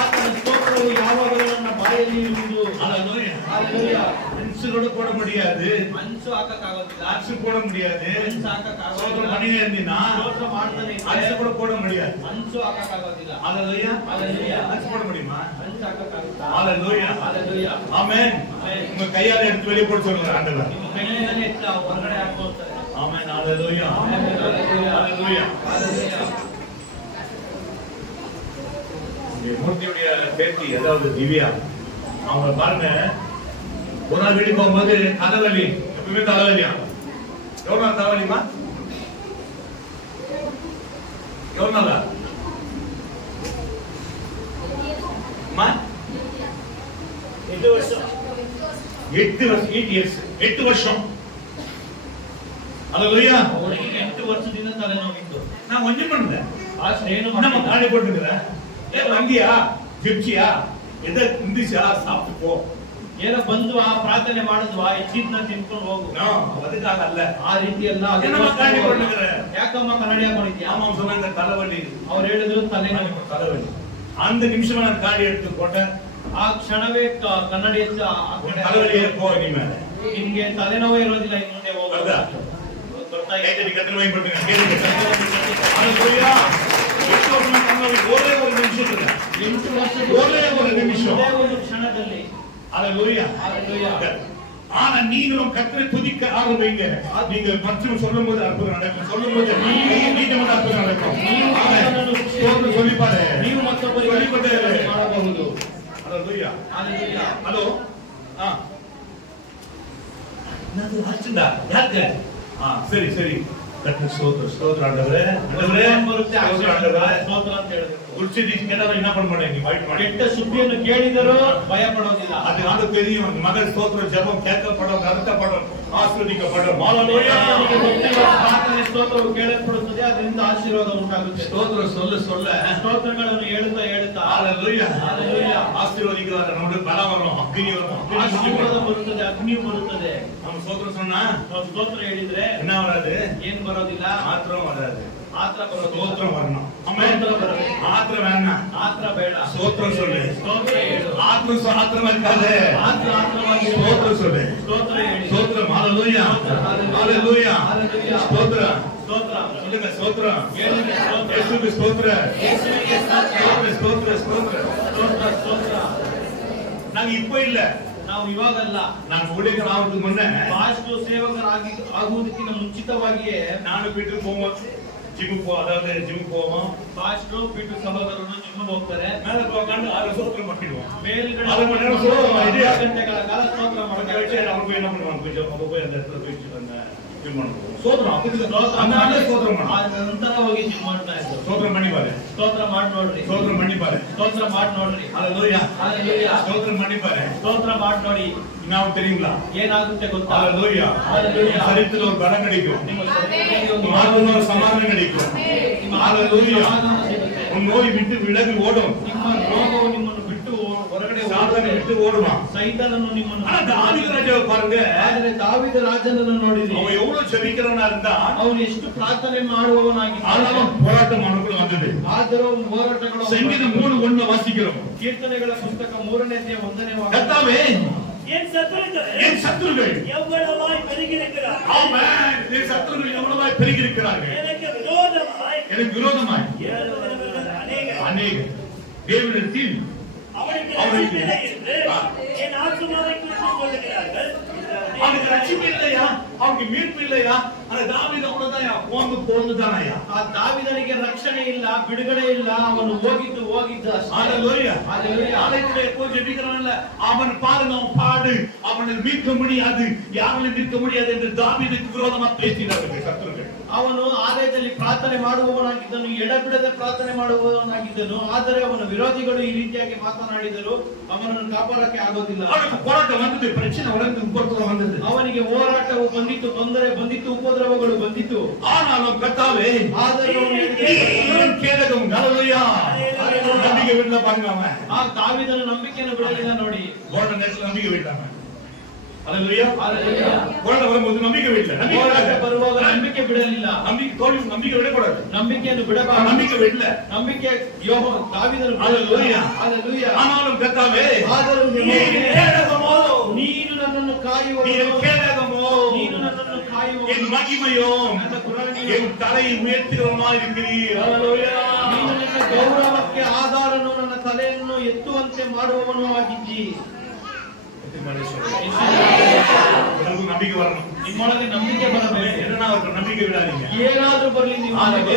ಆತನ ಸ್ತೋತ್ರವು ಯಾವಾಗಲೂ ನನ್ನ ಬಾಯಲ್ಲಿ ಇರುವುದು. ஹalleluya. Hallelujah. பென்சிலோட போட முடியாது, ಮನ್ಸು ಹಾಕಕ್ಕಾಗೋದಿಲ್ಲ, ஆக்ஸ் போட முடியாது. ಮನ್ಸು ஸ்தோத்திரம் ಹಾಕಕ್ಕಾಗೋದಿಲ್ಲ, பண்ணியே இருந்தீனா ಸ್ತೋತ್ರ ಮಾಡ್ತಾನೆ ஆக்ஸ் ಇದ್ರೆ கூட போட முடியாது. ಮನ್ಸು ಹಾಕಕ್ಕಾಗೋದಿಲ್ಲ. ஹalleluya. Hallelujah. ஆக்ஸ் போட முடியுமா? ಮನ್ಸು ಹಾಕಕ್ಕಾಗುತ್ತಾ? ஹalleluya. Hallelujah. ஆமென். Amen. உங்க கையால எடுத்து வெளிய போட சொல்லுங்க ஆண்டவர். ನಿಮ್ಮ ಕೈಯಿಂದಲೇ ಎತ್ತ ಹೊರಗಡೆ ಹಾಕೋತಾರೆ. ஆமென். ஹalleluya. Hallelujah. ஹalleluya. Hallelujah. இந்த மூர்த்தியுடைய பேத்தி அதாவது திவ்யா, அவங்க பாருங்க ஒரு நாள் வீட்டுக்கு போகும்போது தலைவலி, எப்பவுமே தலைவலியா? எவ்வளவு நாள் தலைவலிமா? எவ்வளவு நாளா? அம்மா? 8 ವರ್ಷ. 8 வருஷம், 8 years, 8 வருஷம். ஹalleluya. ಅವಳಿಗೆ 8 ವರ್ಷದಿಂದ ತಲೆನೋವಿತ್ತು. நான் கொஞ்சம் பண்ணல. ಅಷ್ಟೇನು நம்ம ಮಾಡಿಲ್ಲ. காலை போட்டுக்கிறேன். வந்தியா ஜெபிச்சியா எதை இருந்துச்சா சாப்பிட்டு போ. ಏನೋ ಬಂದು ಆ ಪ್ರಾರ್ಥನೆ ಮಾಡಿದ್ವಾ, ಇದ್ದಿದ್ನ ತಿನ್ಕೊಂಡು ಹೋಗು. அதுக்காக அல்ல. ಆ ರೀತಿ ಎಲ್ಲ ಏನಮ್ಮ ಕಾಳಜಿ ಕೊಟ್ಟಿದ್ದಾರೆ? ಯಾಕಮ್ಮ ಕನ್ನಡಿ ಹಾಕೊಂಡಿದ್ಯಾ? ஆமா சொன்னாங்க தலைவலி. ಅವ್ರು ಹೇಳಿದ್ರು ತಲೆನೋವು. தலைவலி. அந்த நிமிஷம் நான் காடி எடுத்து போட்டேன். ಆ ಕ್ಷಣವೇ ಕನ್ನಡಿ ಎತ್ತು ಆ ಕಡೆ தலைவலியே போ இனிமேல். ನಿಮ್ಗೆ ತಲೆನೋವು ಇರೋದಿಲ್ಲ, ಇನ್ನು ಮುಂದೆ ಹೋಗು. ಹೌದಾ? ಬರ್ತಾ ಇದೆ. கைத்தடி கத்திர வாங்கி போட்டுங்க. கேளுங்க. ஹalleluya. 8 வருஷம் கண்ணாடி ஒரே ஒரு நிமிஷத்துல. 8 ವರ್ಷದ ஒரே ஒரு நிமிஷம். ಒಂದೇ ಒಂದು ಕ್ಷಣದಲ್ಲಿ. ஹalleluya. Hallelujah. ஆனா நீங்களும் கர்த்தரை துதிக்க ஆரம்பிங்க. நீங்க பரிசுத்தம் சொல்லும்போது அற்புதம் நடக்கும். சொல்லும்போது நீங்க அற்புதம் நடக்கும். ஆமென். சொல்லி பாரு. ನೀವು ಮತ್ತೊಬ್ಬರಿಗೆ சொல்லிவிட்டு ಮಾಡಬಹುದು. ஹalleluya. Hallelujah. ஹலோ. என்னது ஆச்சுடா? யாருக்கு? சரி சரி. கர்த்தர் ஸ்தோத்திரம் ஆண்டவரே. ஆண்டவரே ಬರುತ್ತೆ, ஸ்தோத்திரம் ஆண்டவரே. ಸ್ತೋತ್ರ ಅಂತ ಹೇಳ್ಬೇಕು. குளிச்சு நீ கேட்டாலும் என்ன பண்ண மாட்டேங்க, நீ ஃபைட் பண்ணி. ಕೆಟ್ಟ ಸುದ್ದಿಯನ್ನು ಕೇಳಿದರೂ ಭಯ ಪಡೋದಿಲ್ಲ. அது நாடு தெரியும். அந்த மகன் ஸ்தோத்திரம் ஜெபம் கேட்கப்படும், நடத்தப்படும், ஆசீர்வதிக்கப்படும். ஹalleluya. ಪ್ರಾರ್ಥನೆ ಸ್ತೋತ್ರವು ಕೇಳಲ್ಪಡುತ್ತದೆ, ಅದರಿಂದ ಆಶೀರ್ವಾದ ಉಂಟಾಗುತ್ತೆ. ஸ்தோத்திரம் சொல்ல சொல்ல ಸ್ತೋತ್ರಗಳನ್ನು ಹೇಳುತ್ತಾ ಹೇಳುತ್ತಾ ஹalleluya. Hallelujah. ஆசீர்வதிக்கிறார். நம்மளுக்கு பல வரும், அக்னி வரும். ಆಶೀರ್ವಾದ ಬರುತ್ತದೆ, ಅಗ್ನಿ ಬರುತ್ತದೆ. நம்ம ஸ்தோத்திரம் சொன்னா ನಾವು ಸ್ತೋತ್ರ ಹೇಳಿದ್ರೆ என்ன வராது? ಏನ್ ಬರೋದಿಲ್ಲ, ஆத்திரம் வராது. ಆತ್ರ ಬರೋದಿಲ್ಲ. ஸ்தோத்திரம் வரணும். ಸ್ತೋತ್ರ ಬರಬೇಕು. ஆத்திரம் வேணாம். ಆತ್ರ ಬೇಡ, ஸ்தோத்திரம் சொல்லு. ಸ್ತೋತ್ರ ಹೇಳು. ஆத்திரம் இருக்காது. ಆತ್ರವಾಗಿ ஸ்தோத்திரம் சொல்லு. ಸ್ತೋತ್ರ ಹೇಳಿ. ஸ்தோத்திரம். ஹalleluya. ஹalleluya. Hallelujah. ஸ்தோத்திரம். ಸ್ತೋತ್ರ சொல்லுங்க ஸ்தோத்திரம். ಹೇಳಿ. ಸ್ತೋತ್ರ. இயேசுவுக்கு ஸ்தோத்திரம். ಯೇಸುವಿಗೆ ಸ್ತೋತ್ರ. ஸ்தோத்திரம் ஸ்தோத்திரம். ಸ್ತೋತ್ರ ಸ್ತೋತ್ರ. நாங்க இப்போ இல்ல, ನಾವು ಇವಾಗಲ್ಲ, நாங்க ஊழியர்கள் ஆகிறதுக்கு முன்ன ಪಾಸ್ಟರ್ ಸೇವಕರಾಗಿ ಆಗುವುದಕ್ಕಿಂತ ಮುಂಚಿತವಾಗಿಯೇ நானும் வீட்டுக்கு போவோம். ஜிம்முக்கு போவோம். ಪಾಸ್ಟರ್ ಬಿಟ್ಟು ಸಹೋದರರು ಜಿಮ್ ಹೋಗ್ತಾರೆ. மேல உட்காந்து 6 ஸ்தோத்திரம் பண்ணிடுவோம். ಮೇಲ್ಗಡೆ 6 ಮಣಿ நேரம் ஸ்தோத்திரம் பண்ணிட்டு 6 ಗಂಟೆಗಳ ಕಾಲ ಸ್ತೋತ್ರ ಮಾಡ್ತಾರೆ. அவங்க போய் என்ன பண்ணுவாங்க? கொஞ்சம் அவங்க போய் அந்த இடத்துல போய் ஜிம் பண்ணுவோம். ஸ்தோத்திரம் அப்படி அந்த நாளே ஸ்தோத்திரம் ಆ பண்ணுவோம். ನಂತರ ಹೋಗಿ ಜಿಮ್ ಮಾಡ್ತಾ ಇದ್ರು. ஸ்தோத்திரம் பண்ணி பாரு. ಸ್ತೋತ್ರ ಮಾಡಿ ನೋಡ್ರಿ. ஸ்தோத்திரம் பண்ணி பாரு. ಸ್ತೋತ್ರ ಮಾಡಿ ನೋಡ್ರಿ. ஹalleluya. Hallelujah. ஸ்தோத்திரம் பண்ணி பாரு. ಸ್ತೋತ್ರ ಮಾಡಿ ನೋಡಿ. என்ன தெரியுங்களா? ಏನಾಗುತ್ತೆ ಗೊತ್ತಾ? ஹalleluya. Hallelujah. சரீரத்துல ஒரு பலம் கிடைக்கும். ನಿಮ್ಮ ಶರೀರಕ್ಕೆ ಒಂದು ஆத்மாவுல ஒரு சமாதானம் கிடைக்கும். ನಿಮ್ಮ ஹalleluya. ಸಮಾಧಾನ ಸಿಗುತ್ತೆ. உன் நோய் விட்டு விலகி ஓடும். ನಿಮ್ಮ ರೋಗವು ನಿಮ್ಮನ್ನು ಬಿಟ್ಟು ಹೊರಗಡೆ சாத்தானை ಹೋಗುತ್ತೆ. விட்டு ஓடுவான். ಸೈತಾನನು ನಿಮ್ಮನ್ನು ஆனா தாவீது ராஜாவை பாருங்க. ಆದರೆ ದಾವೀದ ರಾಜನನ್ನು ನೋಡಿದ್ರಿ, அவன் எவ்வளவு ஜெபிக்கிறவனா இருந்தா ಅವನು ಎಷ್ಟು ಪ್ರಾರ್ಥನೆ ಮಾಡುವವನಾಗಿದ್ದಾನೆ. ஆனாலும் போராட்டம் அவனுக்குள்ள வந்தது. ಆದರೂ ಹೋರಾಟಗಳು. சங்கீதம் 3:1 வாசிக்கிறோம். ಕೀರ್ತನೆಗಳ ಪುಸ್ತಕ 3ನೇ ಅಧ್ಯಾಯ 1ನೇ ವಾಕ್ಯ. கர்த்தாவே என் சத்துருக்கள் என் சத்துருகள் எவ்வளவாய் பெருகியிருக்கிறார். ஆமென். என் சத்துருகள் எவ்வளவாய் பெருகி இருக்கிறார்கள். எனக்கு விரோதமாய் எனக்கு விரோதமாய் எழுதுகிறவர்கள் அநேகர். அநேகர் தேவனிடத்தில் அவனுக்கு ரட்சிப்பில்லை என்று என் ஆத்துமாவை குறித்து சொல்லுகிறார்கள். அவனுக்கு ரட்சிப்பு இல்லையா, அவனுக்கு மீட்பு இல்லையா? அந்த தாவீது அவ்வளவுதான் போந்துதானயா. ಆ ದಾವೀದನಿಗೆ ರಕ್ಷಣೆ ಇಲ್ಲ, ಬಿಡುಗಡೆ ಇಲ್ಲ, ಅವನು ಹೋಗಿದ್ದು ಅಷ್ಟೇ. ஹalleluya. ஹalleluya. ஆலயத்திலே போய் ஜெபிக்கிறான்ல, அவன் பாருங்க, அவன் பாடு, அவனை மீட்க முடியாது, யாராலும் மீட்க முடியாது என்று தாவீதுக்கு விரோதமா பேசினார்கள் சத்துருக்கள். ಅವನು ಆಲಯದಲ್ಲಿ ಪ್ರಾರ್ಥನೆ ಮಾಡುವವನಾಗಿದ್ದನು, ಎಡಬಿಡದೆ ಪ್ರಾರ್ಥನೆ ಮಾಡುವವನಾಗಿದ್ದನು. ಆದರೆ ಅವನ ವಿರೋಧಿಗಳು ಈ ರೀತಿಯಾಗಿ ಮಾತನಾಡಿದರು, ಅವನನ್ನು ಕಾಪಾಡಕ್ಕೆ ಆಗೋದಿಲ್ಲ. அவனுக்கு போராட்டம் வந்தது, பிரச்சனை வளர்ந்து உபத்திரவம் வந்தது. ಅವನಿಗೆ ಹೋರಾಟವು ಬಂದಿತ್ತು, ತೊಂದರೆ ಬಂದಿತ್ತು, ಉಪದ್ರವಗಳು ಬಂದಿತ್ತು. ஆனாலும் கர்த்தாவே, ಆದರೆ ಅವನು இன்னும் கேடகம். ஹalleluya. நம்பிக்கை விடல பாருங்க அவன். ಆ ದಾವೀದನು ನಂಬಿಕೆಯನ್ನು ಬಿಡಲಿಲ್ಲ ನೋಡಿ. போராட்ட நேரத்துல நம்பிக்கை விடலாம. ஹalleluya. ஹalleluya. போராட்டம் வரும்போது நம்பிக்கை விடல. ಹೋರಾಟ ಬರುವಾಗ ನಂಬಿಕೆ ಬಿಡಲಿಲ್ಲ. நம்பிக்கை தோல்வி, நம்பிக்கை விடக்கூடாது. ನಂಬಿಕೆಯನ್ನು ಬಿಡಬಾರದು. நம்பிக்கை விடல. ನಂಬಿಕೆ ದಾವೀದನು ஹalleluya. ஹalleluya. ஆனாலும் கர்த்தாவே, ಆದರೂ நீர் கேடகமோ, ನೀನು ನನ್ನನ್ನು ಕಾಯುವವನು, நீர் கேடகமோ, ನೀನು ನನ್ನನ್ನು ಕಾಯುವವನು, என் மகிமையோ, ನನ್ನ ಪುರಾಣಿಯೋ, என் தலையை உயர்த்துகிறவனாய் இருக்கிறீர். ஹalleluya. ನೀನು ನನ್ನ ಗೌರವಕ್ಕೆ ಆಧಾರನು, ನನ್ನ ತಲೆಯನ್ನು ಎತ್ತುವಂತೆ ಮಾಡುವವನು ಆಗಿದ್ದಿ. உங்களுக்கு நம்பிக்கை வரணும். ನಿಮ್ಮೊಳಗೆ ನಂಬಿಕೆ ಬರಬೇಕು. என்னன்னா அவருக்கு நம்பிக்கை விடாதீங்க. ಏನಾದ್ರೂ ಬರಲಿ, ನೀವು ಮಾತ್ರ இந்த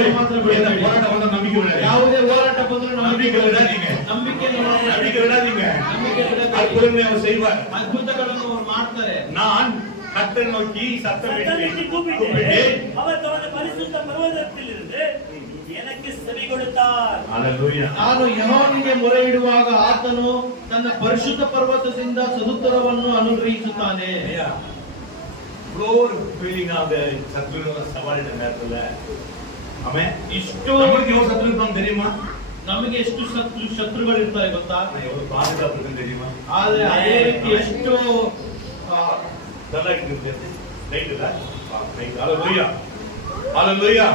ಬಿಡಬೇಡಿ. போராட்டம் வந்தா நம்பிக்கை விடாதீங்க. ಯಾವುದೇ ಹೋರಾಟ ಬಂದರೂ நம்பிக்கை விடாதீங்க. நம்பிக்கை விடாதீங்க. அற்புதங்களை அவர் செய்வார். ಅದ್ಭುತಗಳನ್ನು ಅವರು ಮಾಡ್ತಾರೆ. நான் கர்த்தரை நோக்கி சத்தமிட்டு சத்தமிட்டு கூப்பிட்டேன். அவர் தமது பரிசுத்த பர்வதத்திலிருந்து எனக்கு செவி கொடுத்தார். ஹalleluya. ನಾನು ಯೆಹೋವನಿಗೆ ಮೊರೆ ಇಡುವಾಗ ಆತನು ತನ್ನ ಪರಿಶುದ್ಧ ಪರ್ವತದಿಂದ ಸದುತ್ತರವನ್ನು ಅನುಗ್ರಹಿಸುತ್ತಾನೆ. இவ்வளோ ஒரு ஃபீலிங் ஆகுது சத்துருவோட சவாலிட்ட நேரத்துல. ஆமென். ಇಷ್ಟು நம்மளுக்கு எவ்வளவு சத்துரு இருக்கான்னு தெரியுமா? ನಮಗೆ ಎಷ್ಟು ಶತ್ರುಗಳು ಇರ್ತಾರೆ ಗೊತ್ತಾ? எவ்வளவு பாதுகாப்பு இருக்குன்னு தெரியுமா? ಆದ್ರೆ ಅದೇ ರೀತಿ ಎಷ್ಟು நல்லா இருக்குது. ரைட் இல்ல? ரைட். ஹalleluya. ஹalleluya.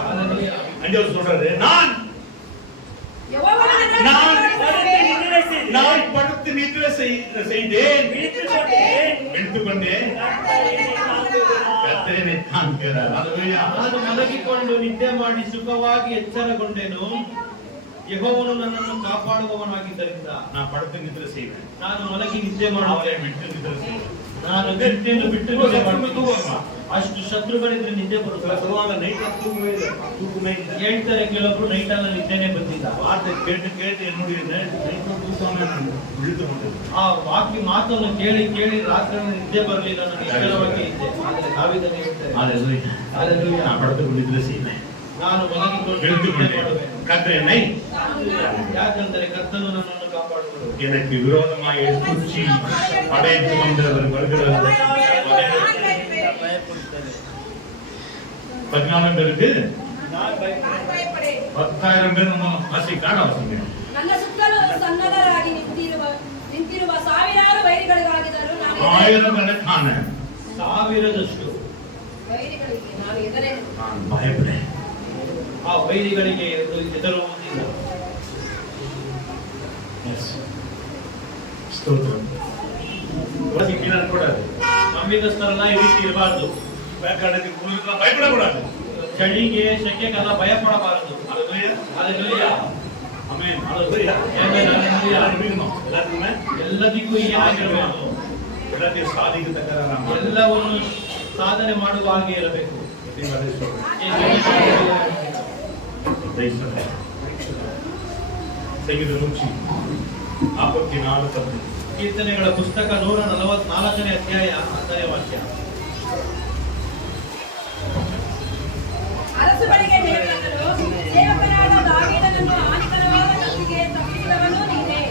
அஞ்சவர் சொல்றாரு, நான் படுத்து நித்திரை செய்தேன், எடுத்துக்கொண்டேன், கர்த்தர் என்னை தாங்குகிறார். ஹalleluya. ನಾನು ಮಲಗಿಕೊಂಡು ನಿದ್ದೆ ಮಾಡಿ ಸುಖವಾಗಿ ಎಚ್ಚರಗೊಂಡೆನು, ಯೆಹೋವನು ನನ್ನನ್ನು ಕಾಪಾಡುವವನಾಗಿದ್ದರಿಂದ. நான் படுத்து நித்திரை செய்வேன், ನಾನು ಮಲಗಿ ನಿದ್ದೆ அவரை ಮಾಡುತ್ತೇನೆ, விட்டு நித்திரை செய்வேன். ನಾನು ನಿದ್ದೆಯನ್ನು ಬಿಟ್ಟು ನಿದ್ದೆ ಮಾಡುತ್ತೇನೆ. ಅಷ್ಟು ಶತ್ರುಗಳಿದ್ರೆ ನಿದ್ದೆ ಬರುತ್ತದೆ. சொல்லுவாங்க நைட்ல தூக்கமே இல்லை, தூக்கமே இல்லை. ಹೇಳ್ತಾರೆ ಕೆಲವರು ನೈಟ್ ಅಲ್ಲ ನಿದ್ದೆನೆ ಬಂದಿಲ್ಲ. வார்த்தை கேட்டு கேட்டு என்னுடைய நைட்ல தூக்காம நான் விழுத்து கொண்டேன். ಆ ವಾಕ್ಯ ಮಾತನ್ನು ಕೇಳಿ ಕೇಳಿ ರಾತ್ರಿ ನಿದ್ದೆ ಬರಲಿಲ್ಲ, ನನಗೆ ಎಚ್ಚರವಾಗಿ ಇದ್ದೆ. ಆದರೆ ದಾವೀದನು ಹೇಳ್ತಾರೆ, ஹalleluya. ஹalleluya. நான் படுத்து நித்திரை செய்வேன், ನಾನು ಮಲಗಿಕೊಂಡು ನಿದ್ದೆ எடுத்துக்கொண்டேன், ಮಾಡುವೆನು. கர்த்தர் என்னை ಯಾಕಂದರೆ ಕರ್ತನು ನನ್ನನ್ನು ಕಾಪಾಡುವರು. எனக்கு விரோதமாய் எழுப்புச்சி படைத்து வந்தவர் வருகிறது. 14 பேருக்கு நான் பயப்படுகிறேன். 10,000 பேர் நம்ம வாசிக்கான அவசியம். ನನ್ನ ಸುತ್ತಲೂ ಸನ್ನದ್ಧರಾಗಿ ನಿಂತಿರುವ ಸಾವಿರಾರು ವೈರಿಗಳಿಗಾಗಿದ್ದರು ನಾನು 1000 கணக்கான ಸಾವಿರದಷ್ಟು ವೈರಿಗಳಿಗೆ ನಾನು ಎದುರೇ நான் பயப்படேன். ಆ ವೈರಿಗಳಿಗೆ ಹೆದರುವುದಿಲ್ಲ. ஸ்தோத்திரம். வாசிக்கலாம் கூடாது, ನಂಬಿಕಸ್ಥರನ್ನ ಈ ರೀತಿ ಇರಬಾರ್ದು. வேக்காடுக்கு குளிர்லாம் பயப்படக்கூடாது. ಚಳಿಗೆ ಶೆಕೆಗೆಲ್ಲ ಭಯ ಪಡಬಾರದು. ஹalleluya. Hallelujah. ஆமென். ஹalleluya. Amen. Hallelujah. எல்லாரும் இருக்கணும். எல்லாருமே ಎಲ್ಲದಕ್ಕೂ ಏನಾಗಿರಬೇಕು, எல்லாத்தையும் சாதிக்கத்தக்கதா நாம ಎಲ್ಲವನ್ನು ಸಾಧನೆ ಮಾಡುವ ಹಾಗೆ ಇರಬೇಕು. ಸಂಗೀತ 144 ಕೀರ್ತನೆಗಳ ಪುಸ್ತಕ 144ನೇ ಅಧ್ಯಾಯ 10ನೇ ವಾಕ್ಯ. ಅರಸುಗಳಿಗೆ ನೇಮಕನು ಸೇವಕನಾದ ದಾವೀದನನ್ನು ಹಾನಿಕರವಾದ ಕತ್ತಿಗೆ ತಪ್ಪಿಸಿದವನು ನೀನೇ.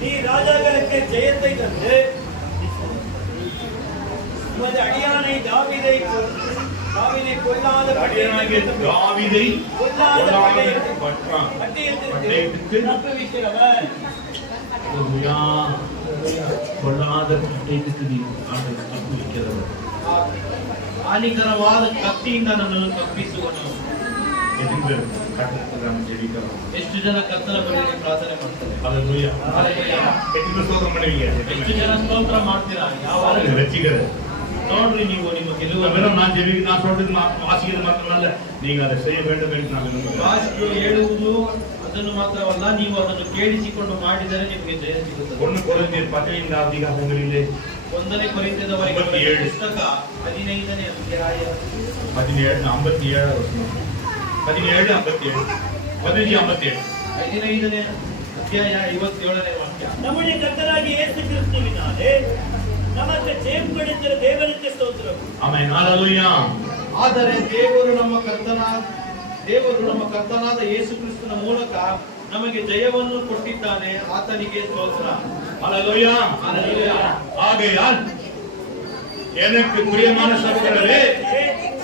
நீ ராஜாக்களுக்கு ஜெயத்தை தந்து உமது அடியானை தாவீதை கொல்லாத அடியானாகிய தாவீதை கொல்லாத பட்டயத்திற்கு தப்புவிக்கிறவர். ஹalleluya. கொல்லாத பட்டயத்திற்கு நீ தப்புவிக்கிறவர். ಹಾನಿಕರವಾದ ಕತ್ತಿಯಿಂದ ನನ್ನನ್ನು ತಪ್ಪಿಸುವನು. ಎತ್ತಿನ ಬೇರೆ ಕರ್ತನ ಜೀವಿಕರು ಎಷ್ಟು ಜನ ಕರ್ತನ ಬಳಿಗೆ ಪ್ರಾರ್ಥನೆ ಮಾಡ್ತಾರೆ? Hallelujah. ಎತ್ತಿನ ಸ್ತೋತ್ರ ಮಾಡುವಿಗೆ ಎಷ್ಟು ಜನ ಸ್ತೋತ್ರ ಮಾಡ್ತೀರಾ? ಯಾವ ರಚಿಗರೆ ನೋಡ್ರಿ ನೀವು ನಿಮ್ಮ ಗೆಲುವು நான் ஜெபிக்க நான் சொல்றது வாசிக்கிறது மாத்திரமல்ல நீங்க அதை செய்ய வேண்டும் என்று நான் விரும்புகிறேன். ವಾಸಿಗಳು ಹೇಳುವುದು ಅದನ್ನು ಮಾತ್ರವಲ್ಲ, ನೀವು ಅದನ್ನು ಕೇಳಿಸಿಕೊಂಡು ಮಾಡಿದರೆ ನಿಮಗೆ ಜಯ ಸಿಗುತ್ತದೆ. 1 ಕೊರಿಂಥಿಯರ್ 15ನೇ ಅಧ್ಯಾಯದಲ್ಲಿ 1ನೇ ಕೊರಿಂಥದವರೆಗೆ ಪುಸ್ತಕ 15ನೇ ಅಧ್ಯಾಯ 17 15ನೇ ಅಧ್ಯಾಯ 57ನೇ ವಾಕ್ಯ. நம்முடைய கர்த்தராகிய இயேசு கிறிஸ்துவினாலே நமக்கு ஜெயம் கொடுக்கிற தேவனுக்கு ஸ்தோத்திரம். ಆಮೆನ್. ಹalleluya. ಆದರೆ ದೇವರು ನಮ್ಮ ಕರ್ತನಾದ ಯೇಸು ಕ್ರಿಸ್ತನ ಮೂಲಕ ನಮಗೆ ಜಯವನ್ನು ಕೊಟ್ಟಿದ್ದಾನೆ, ಆತನಿಗೆ ಸ್ತೋತ್ರ. ஹalleluya. ஹalleluya. ஆகையால் எனக்கு பிரியமான சகோதரரே,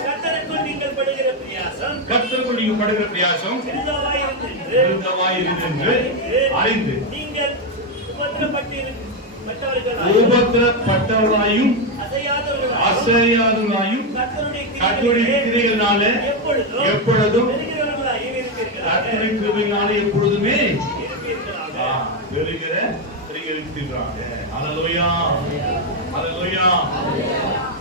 கர்த்தருக்குள் நீங்கள் படுகிற பிரயாசம் கர்த்தருக்குள் நீங்கள் படுகிற பிரயாசம் விருந்தவாயிருந்து என்று அறிந்து நீங்கள் உபத்திரப்பட்டவர்களாயும் அசையாதவர்களாயும் கர்த்தருடைய கிரியைகளினாலே எப்பொழுதும் கர்த்தருடைய கிருபையினாலே எப்பொழுதுமே பெறுகிற இருக்கிறாங்க. ஹalleluya. ஹalleluya.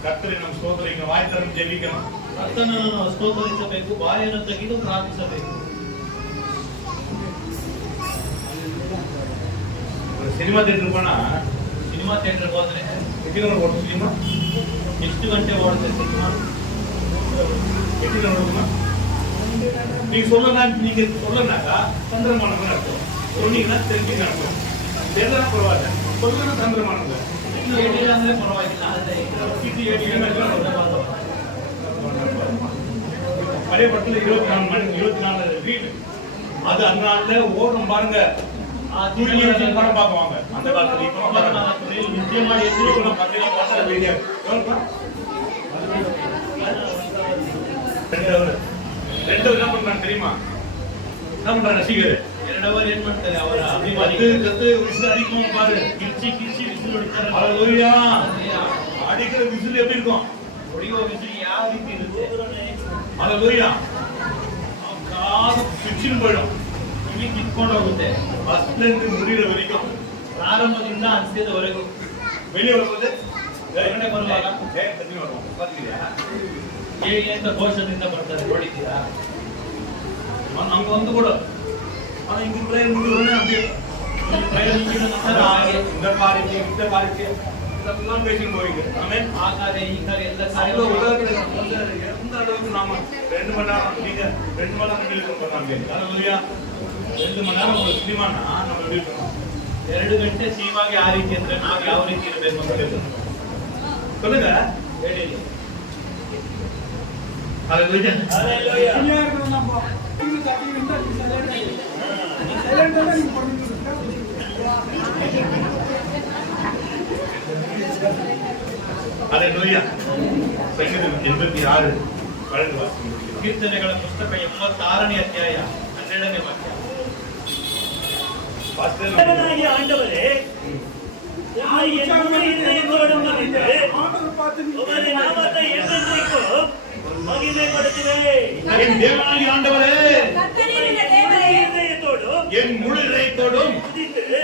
கர்த்தரை நாம் ஸ்தோத்திரிக்க வாய்த்தரம் ஜெபிக்கணும். ಕರ್ತನನ್ನು ಸ್ತೋತ್ರಿಸಬೇಕು, ಬಾಯನ್ನು ತೆಗೆದು ಪ್ರಾರ್ಥಿಸಬೇಕು. ಸಿನಿಮಾ ಥಿಯೇಟರ್ போனா ಸಿನಿಮಾ ಥಿಯೇಟರ್ ಹೋದ್ರೆ ஒரு சினிமா ಎಷ್ಟು ಗಂಟೆ ಓಡುತ್ತೆ ಸಿನಿಮಾ? நீங்க சொல்லனாக்கா சந்திரமானம் அர்த்தம், சொன்னீங்கன்னா தெரிஞ்சு நடக்கும். தெரியலனா பரவாயில்ல, சொல்லனா சந்திரமானம் ಹೇಳಿಲ್ಲ ಅಂದ್ರೆ ಪರವಾಗಿಲ್ಲ. பழைய படத்துல 24 ரீல் அது அந்த நாள்ல ஓடும் பாருங்க. படம் பார்க்குவாங்க அந்த காலத்துல. இப்போ நிச்சய ಮಾಡಿ ரெண்டு என்ன பண்றாங்க தெரியுமா? என்ன பண்றாங்க ரசிகர் 2 அவர் ಏನ್ ಮಾಡ್ತಾರೆ? ಅವರ ಅಭಿಮಾನಿ கத்து விசில் அடிக்கும் பாரு. ಕಿರ್ಚಿ ವಿಸಿಲ್ ಹೊಡಿತಾರೆ. ஹalleluya. அடிக்கிற விசில் எப்படி இருக்கும்? ಹೊಡೆಯುವ ವಿಸಿಲ್ ಯಾವ ರೀತಿ ಇರುತ್ತೆ? ஹalleluya. காது பிச்சின் போயிடும், ಕಿವಿ ಕಿತ್ಕೊಂಡು ಹೋಗುತ್ತೆ. ஃபர்ஸ்ட்ல இருந்து முடிகிற வரைக்கும், ಪ್ರಾರಂಭದಿಂದ ಅಂತ್ಯದವರೆಗೂ. வெளியே வரும்போது ಹೊರಗಡೆ ಬರುವಾಗ தண்ணி வரும். பாத்தீங்களா? ಹೇಗೆ ಅಂತ ಘೋಷದಿಂದ ಬರ್ತಾರೆ, ನೋಡಿದ್ದೀರಾ? அங்க வந்து கூட ஆனா இங்க பிரேயர் முடிஞ்சோடனே அப்படியே ಪ್ರಯತ್ನ ಮುಗಿದ ನಂತರ ಹಾಗೆ இந்த பாரிக்கு இதெல்லாம் பேசிட்டு போவீங்க. ஆமென். ಆ ಕಾರ್ಯ ಈ ಕಾರ್ಯ ಎಲ್ಲ அவ்வளவு ಕಾರ್ಯ உலகத்துல எந்த அளவுக்கு நாம 2 மணி நேரம் நீங்க 2 மணி நேரம் வெளியே போறாங்க. ஹalleluya. 2 மணி நேரம் ஒரு சினிமானா நம்ம எப்படி இருக்கணும்? 2 ಗಂಟೆ ಸಿನಿಮಾಗೆ ಆ ರೀತಿ ಅಂದ್ರೆ ನಾವು ಯಾವ ರೀತಿ ಇರಬೇಕು ಅಂತ ಹೇಳ್ತಾರೆ. சொல்லுங்க. ಹೇಳಿ. ஹalleluya. ஹalleluya. ஹalleluya. சங்கீதம் 86 12 வாசிங்க. ಕೀರ್ತನೆಗಳ ಪುಸ್ತಕ 86ನೇ ಅಧ್ಯಾಯ 12ನೇ ವಾಕ್ಯ. தேவனாகிய ஆண்டவரே, உம்மை என் முழு இதயத்தோடும் நம்பிட்டு, உமது நாமத்தை என்றென்றைக்கும் மகிமைப்படுத்துவேன். என் தேவனாகிய ஆண்டவரே, கர்த்தரின் தேவரே, இதயத்தோடும் என் முழு இதயத்தோடும்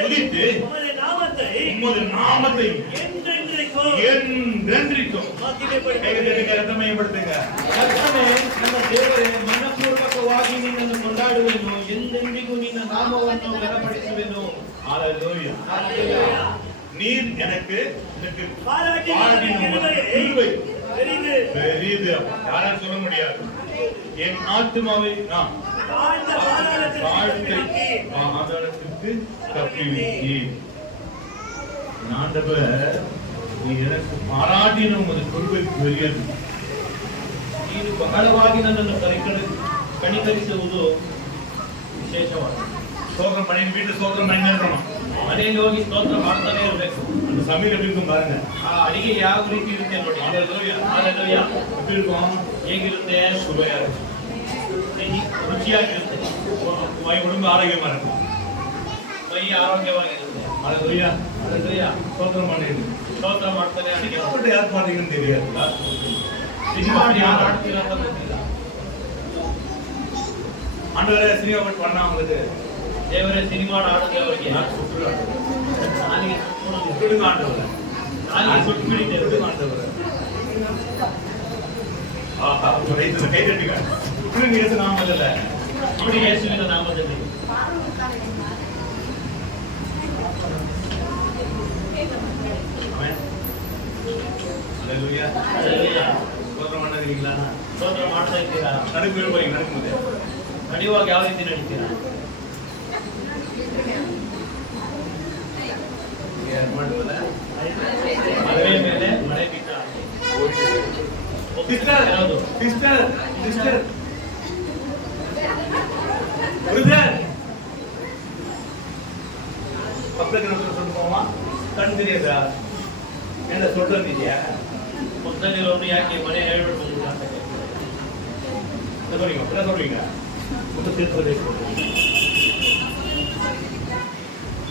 துதித்து உமது நாமத்தை உமது நாமத்தை என்றென்றைக்கும் என்றென்றைக்கும் மகிமைப்படுத்துவேன். ரத்தமயப்படுத்துங்க. ಕರ್ತನೇ, ನನ್ನ ದೇವರೇ, ಮನಪೂರ್ವಕವಾಗಿ ನಿನ್ನನ್ನು ಕೊಂಡಾಡುವೆನು, ಎಂದೆಂದಿಗೂ ನಿನ್ನ ನಾಮವನ್ನು ಘನಪಡಿಸುವೆನು. ஹalleluya. ಹಲ್ಲೆಲೂಯಾ. நீர் எனக்கு பாராட்டின கிருபை பெரிது. பெரிது. யாராலும் சொல்ல முடியாது. என் ஆத்துமாவை நான் தாழ்ந்த ஆதாரத்திற்கு தப்பிவிட்டீர். ஆண்டவர், நீ எனக்கு பாராட்டின உமது கிருபை பெரியது. ನೀನು ಬಹಳವಾಗಿ ನನ್ನನ್ನು ಕನಿಕರಿಸುವುದು ವಿಶೇಷವಾದ. ஸ்தோத்திரம் பண்ணி வீட்டு ஸ்தோத்திரம் பண்ணி இருக்கணும். ಮನೆಯಲ್ಲಿ ಹೋಗಿ ಸ್ತೋತ್ರ ಮಾಡ್ತಾನೆ ಇರಬೇಕು. அந்த சமையல் எப்படி இருக்கும் பாருங்க. ಆ ಅಡಿಗೆ ಯಾವ ರೀತಿ ಇರುತ್ತೆ ನೋಡಿ. ஹalleluya. ಹಲ್ಲೆಲೂಯಾ. எப்படி இருக்கும்? ಹೇಗಿರುತ್ತೆ? சுவையா இருக்கும். ರುಚಿಯಾಗಿರುತ್ತೆ. மೈ உடம்பு ஆரோக்கியமா இருக்கும். ಮೈ ಆರೋಗ್ಯವಾಗಿರುತ್ತೆ. ஹalleluya. ಹಲ್ಲೆಲೂಯಾ. ஸ்தோத்திரம் பண்ணிட்டு ಸ್ತೋತ್ರ ಮಾಡ್ತಾನೆ ಅಡಿಗೆ சினிமா யார் பாத்தீங்கன்னு தெரியாது. ಸಿನಿಮಾ ಯಾರು ಆಡ್ತೀರ ಅಂತ ಗೊತ್ತಿಲ್ಲ. ஆண்டவரே சினிமா போட்டு பண்ணா உங்களுக்கு ದೇವರೇ ಸಿನಿಮಾ ಆಡೋದವರಿಗೆ நான் சுற்றுறாங்க ನಾಲಿಗೆ விடுங்க ஆண்டவரே ನಾಲಿಗೆ ಸುಟ್ಟು ಬಿಡಿದ್ದೇವೆ. விடுங்க ஆண்டவரே ஆஹா ரைத்துல கை தட்டுங்க விடுங்க இயேசு நாமத்துல ಬಿಡಿ ಯೇಸುವಿನ ನಾಮದಲ್ಲಿ. ஆமென் ஹalleluya ಹಲ್ಲೆಲೂಯಾ. ஸ்தோத்திரம் பண்ணீங்களா ಸ್ತೋತ್ರ ಮಾಡ್ತಾ ಇದ್ದೀರಾ? நடந்து போறீங்க நடக்கும்போது ನಡೆಯುವಾಗ ಯಾವ ರೀತಿ ನಡೀತೀರಾ? ಮಾಡುವುದಾ ಮದುವೆ ಮೇಲೆ ಮಳೆ ಬಿದ್ದ ಹಾಗೆ. ಸಿಸ್ಟರ್ ಹೌದು. ಸಿಸ್ಟರ್ ಸಿಸ್ಟರ್ ಬ್ರದರ್ ಪಕ್ಕಕ್ಕೆ ನೋಡ್ಕೊಂಡು ಸ್ವಲ್ಪ ಹೋಮ ಕಣ್ತಿರಿಯದ ಏನ ಸೊಟ್ಟೊಂದಿದ್ಯಾ ಪಕ್ಕದಲ್ಲಿರೋನು ಯಾಕೆ ಮನೆ ಹೇಳ್ಬಿಟ್ಟು ಅಂತ ಕೇಳ್ತಾರೆ. ತಗೊಳ್ಳಿಗ ಒಂದು ತಿಳ್ಕೋಬೇಕು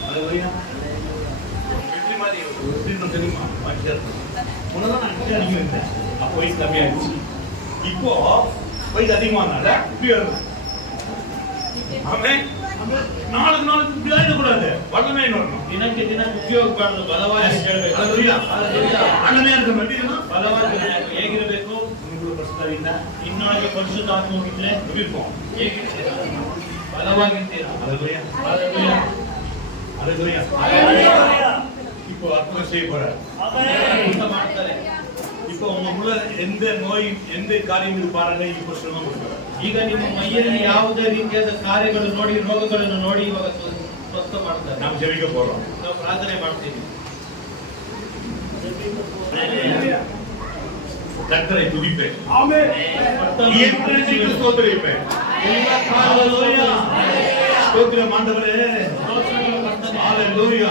Haleluya. Terima dia. Terima. Wajar. Mudah-mudahan nanti ada yang ada. Apa wis kami aja. Ipo wis அதிகமானடா பியர். ஆமென். நாளுக்கு நாளுக்கு பியர் கூடாது. வல்லமே வரணும். ದಿನಕ್ಕೆ ದಿನ ಉಪಯೋಗಬಾರದು, ಬಲವಾಗಿ ಹೇಳಬೇಕು. Haleluya. ಅಣ್ಣನೇ ಅಂತ ನೋಡಿದ್ರಾ? ಬಲವಾಗಿ ಹೇಗಿರಬೇಕು? ನಿಮ್ಮಗಳು ಪರಿಶುದ್ಧರಿಂದ ಇನ್ನೊಳಗೆ ಪರಿಶುದ್ಧಾತ್ಮವಿದ್ರೆ ಇರ್ಬೇಕು. ಹೇಗಿರ್ತೀರಾ? ಬಲವಾಗಿರ್ತೀರಾ? Haleluya. ಹಲ್ಲೆಲೂಯಾ. Haleluya. Haleluya. இப்போ அற்புதம் செய்ய போறார். Amen. ಅದ್ಭುತ ಮಾಡ್ತಾರೆ. இப்போ உங்களுக்குள்ள எந்த நோய் எந்த காரியம் இருப்பாருங்க இப்போ சுகம் கொடுக்கிறார். ಈಗ ನಿಮ್ಮ ಮೈಯಲ್ಲಿ ಯಾವುದೇ ರೀತಿಯಾದ ಕಾರ್ಯಗಳು ನೋಡಿ, ರೋಗಗಳನ್ನು ನೋಡಿ ಇವಾಗ ಸ್ವಸ್ಥ ಮಾಡ್ತಾರೆ. நாம் ஜெபிக்க போறோம். ನಾವು ಪ್ರಾರ್ಥನೆ ಮಾಡ್ತೀವಿ. கர்த்தரை துதிப்பேன். Amen. என்றென்றைக்கு ஸ்தோத்திரிப்பேன். ಎಲ್ಲ ಕಾಲದಲ್ಲೂ ஹalleluya. ஸ்தோத்திரம் ஆண்டவரே. ಸ್ತೋತ್ರಗಳು ಮಾಡ್ತಾನೆ. ஹalleluya.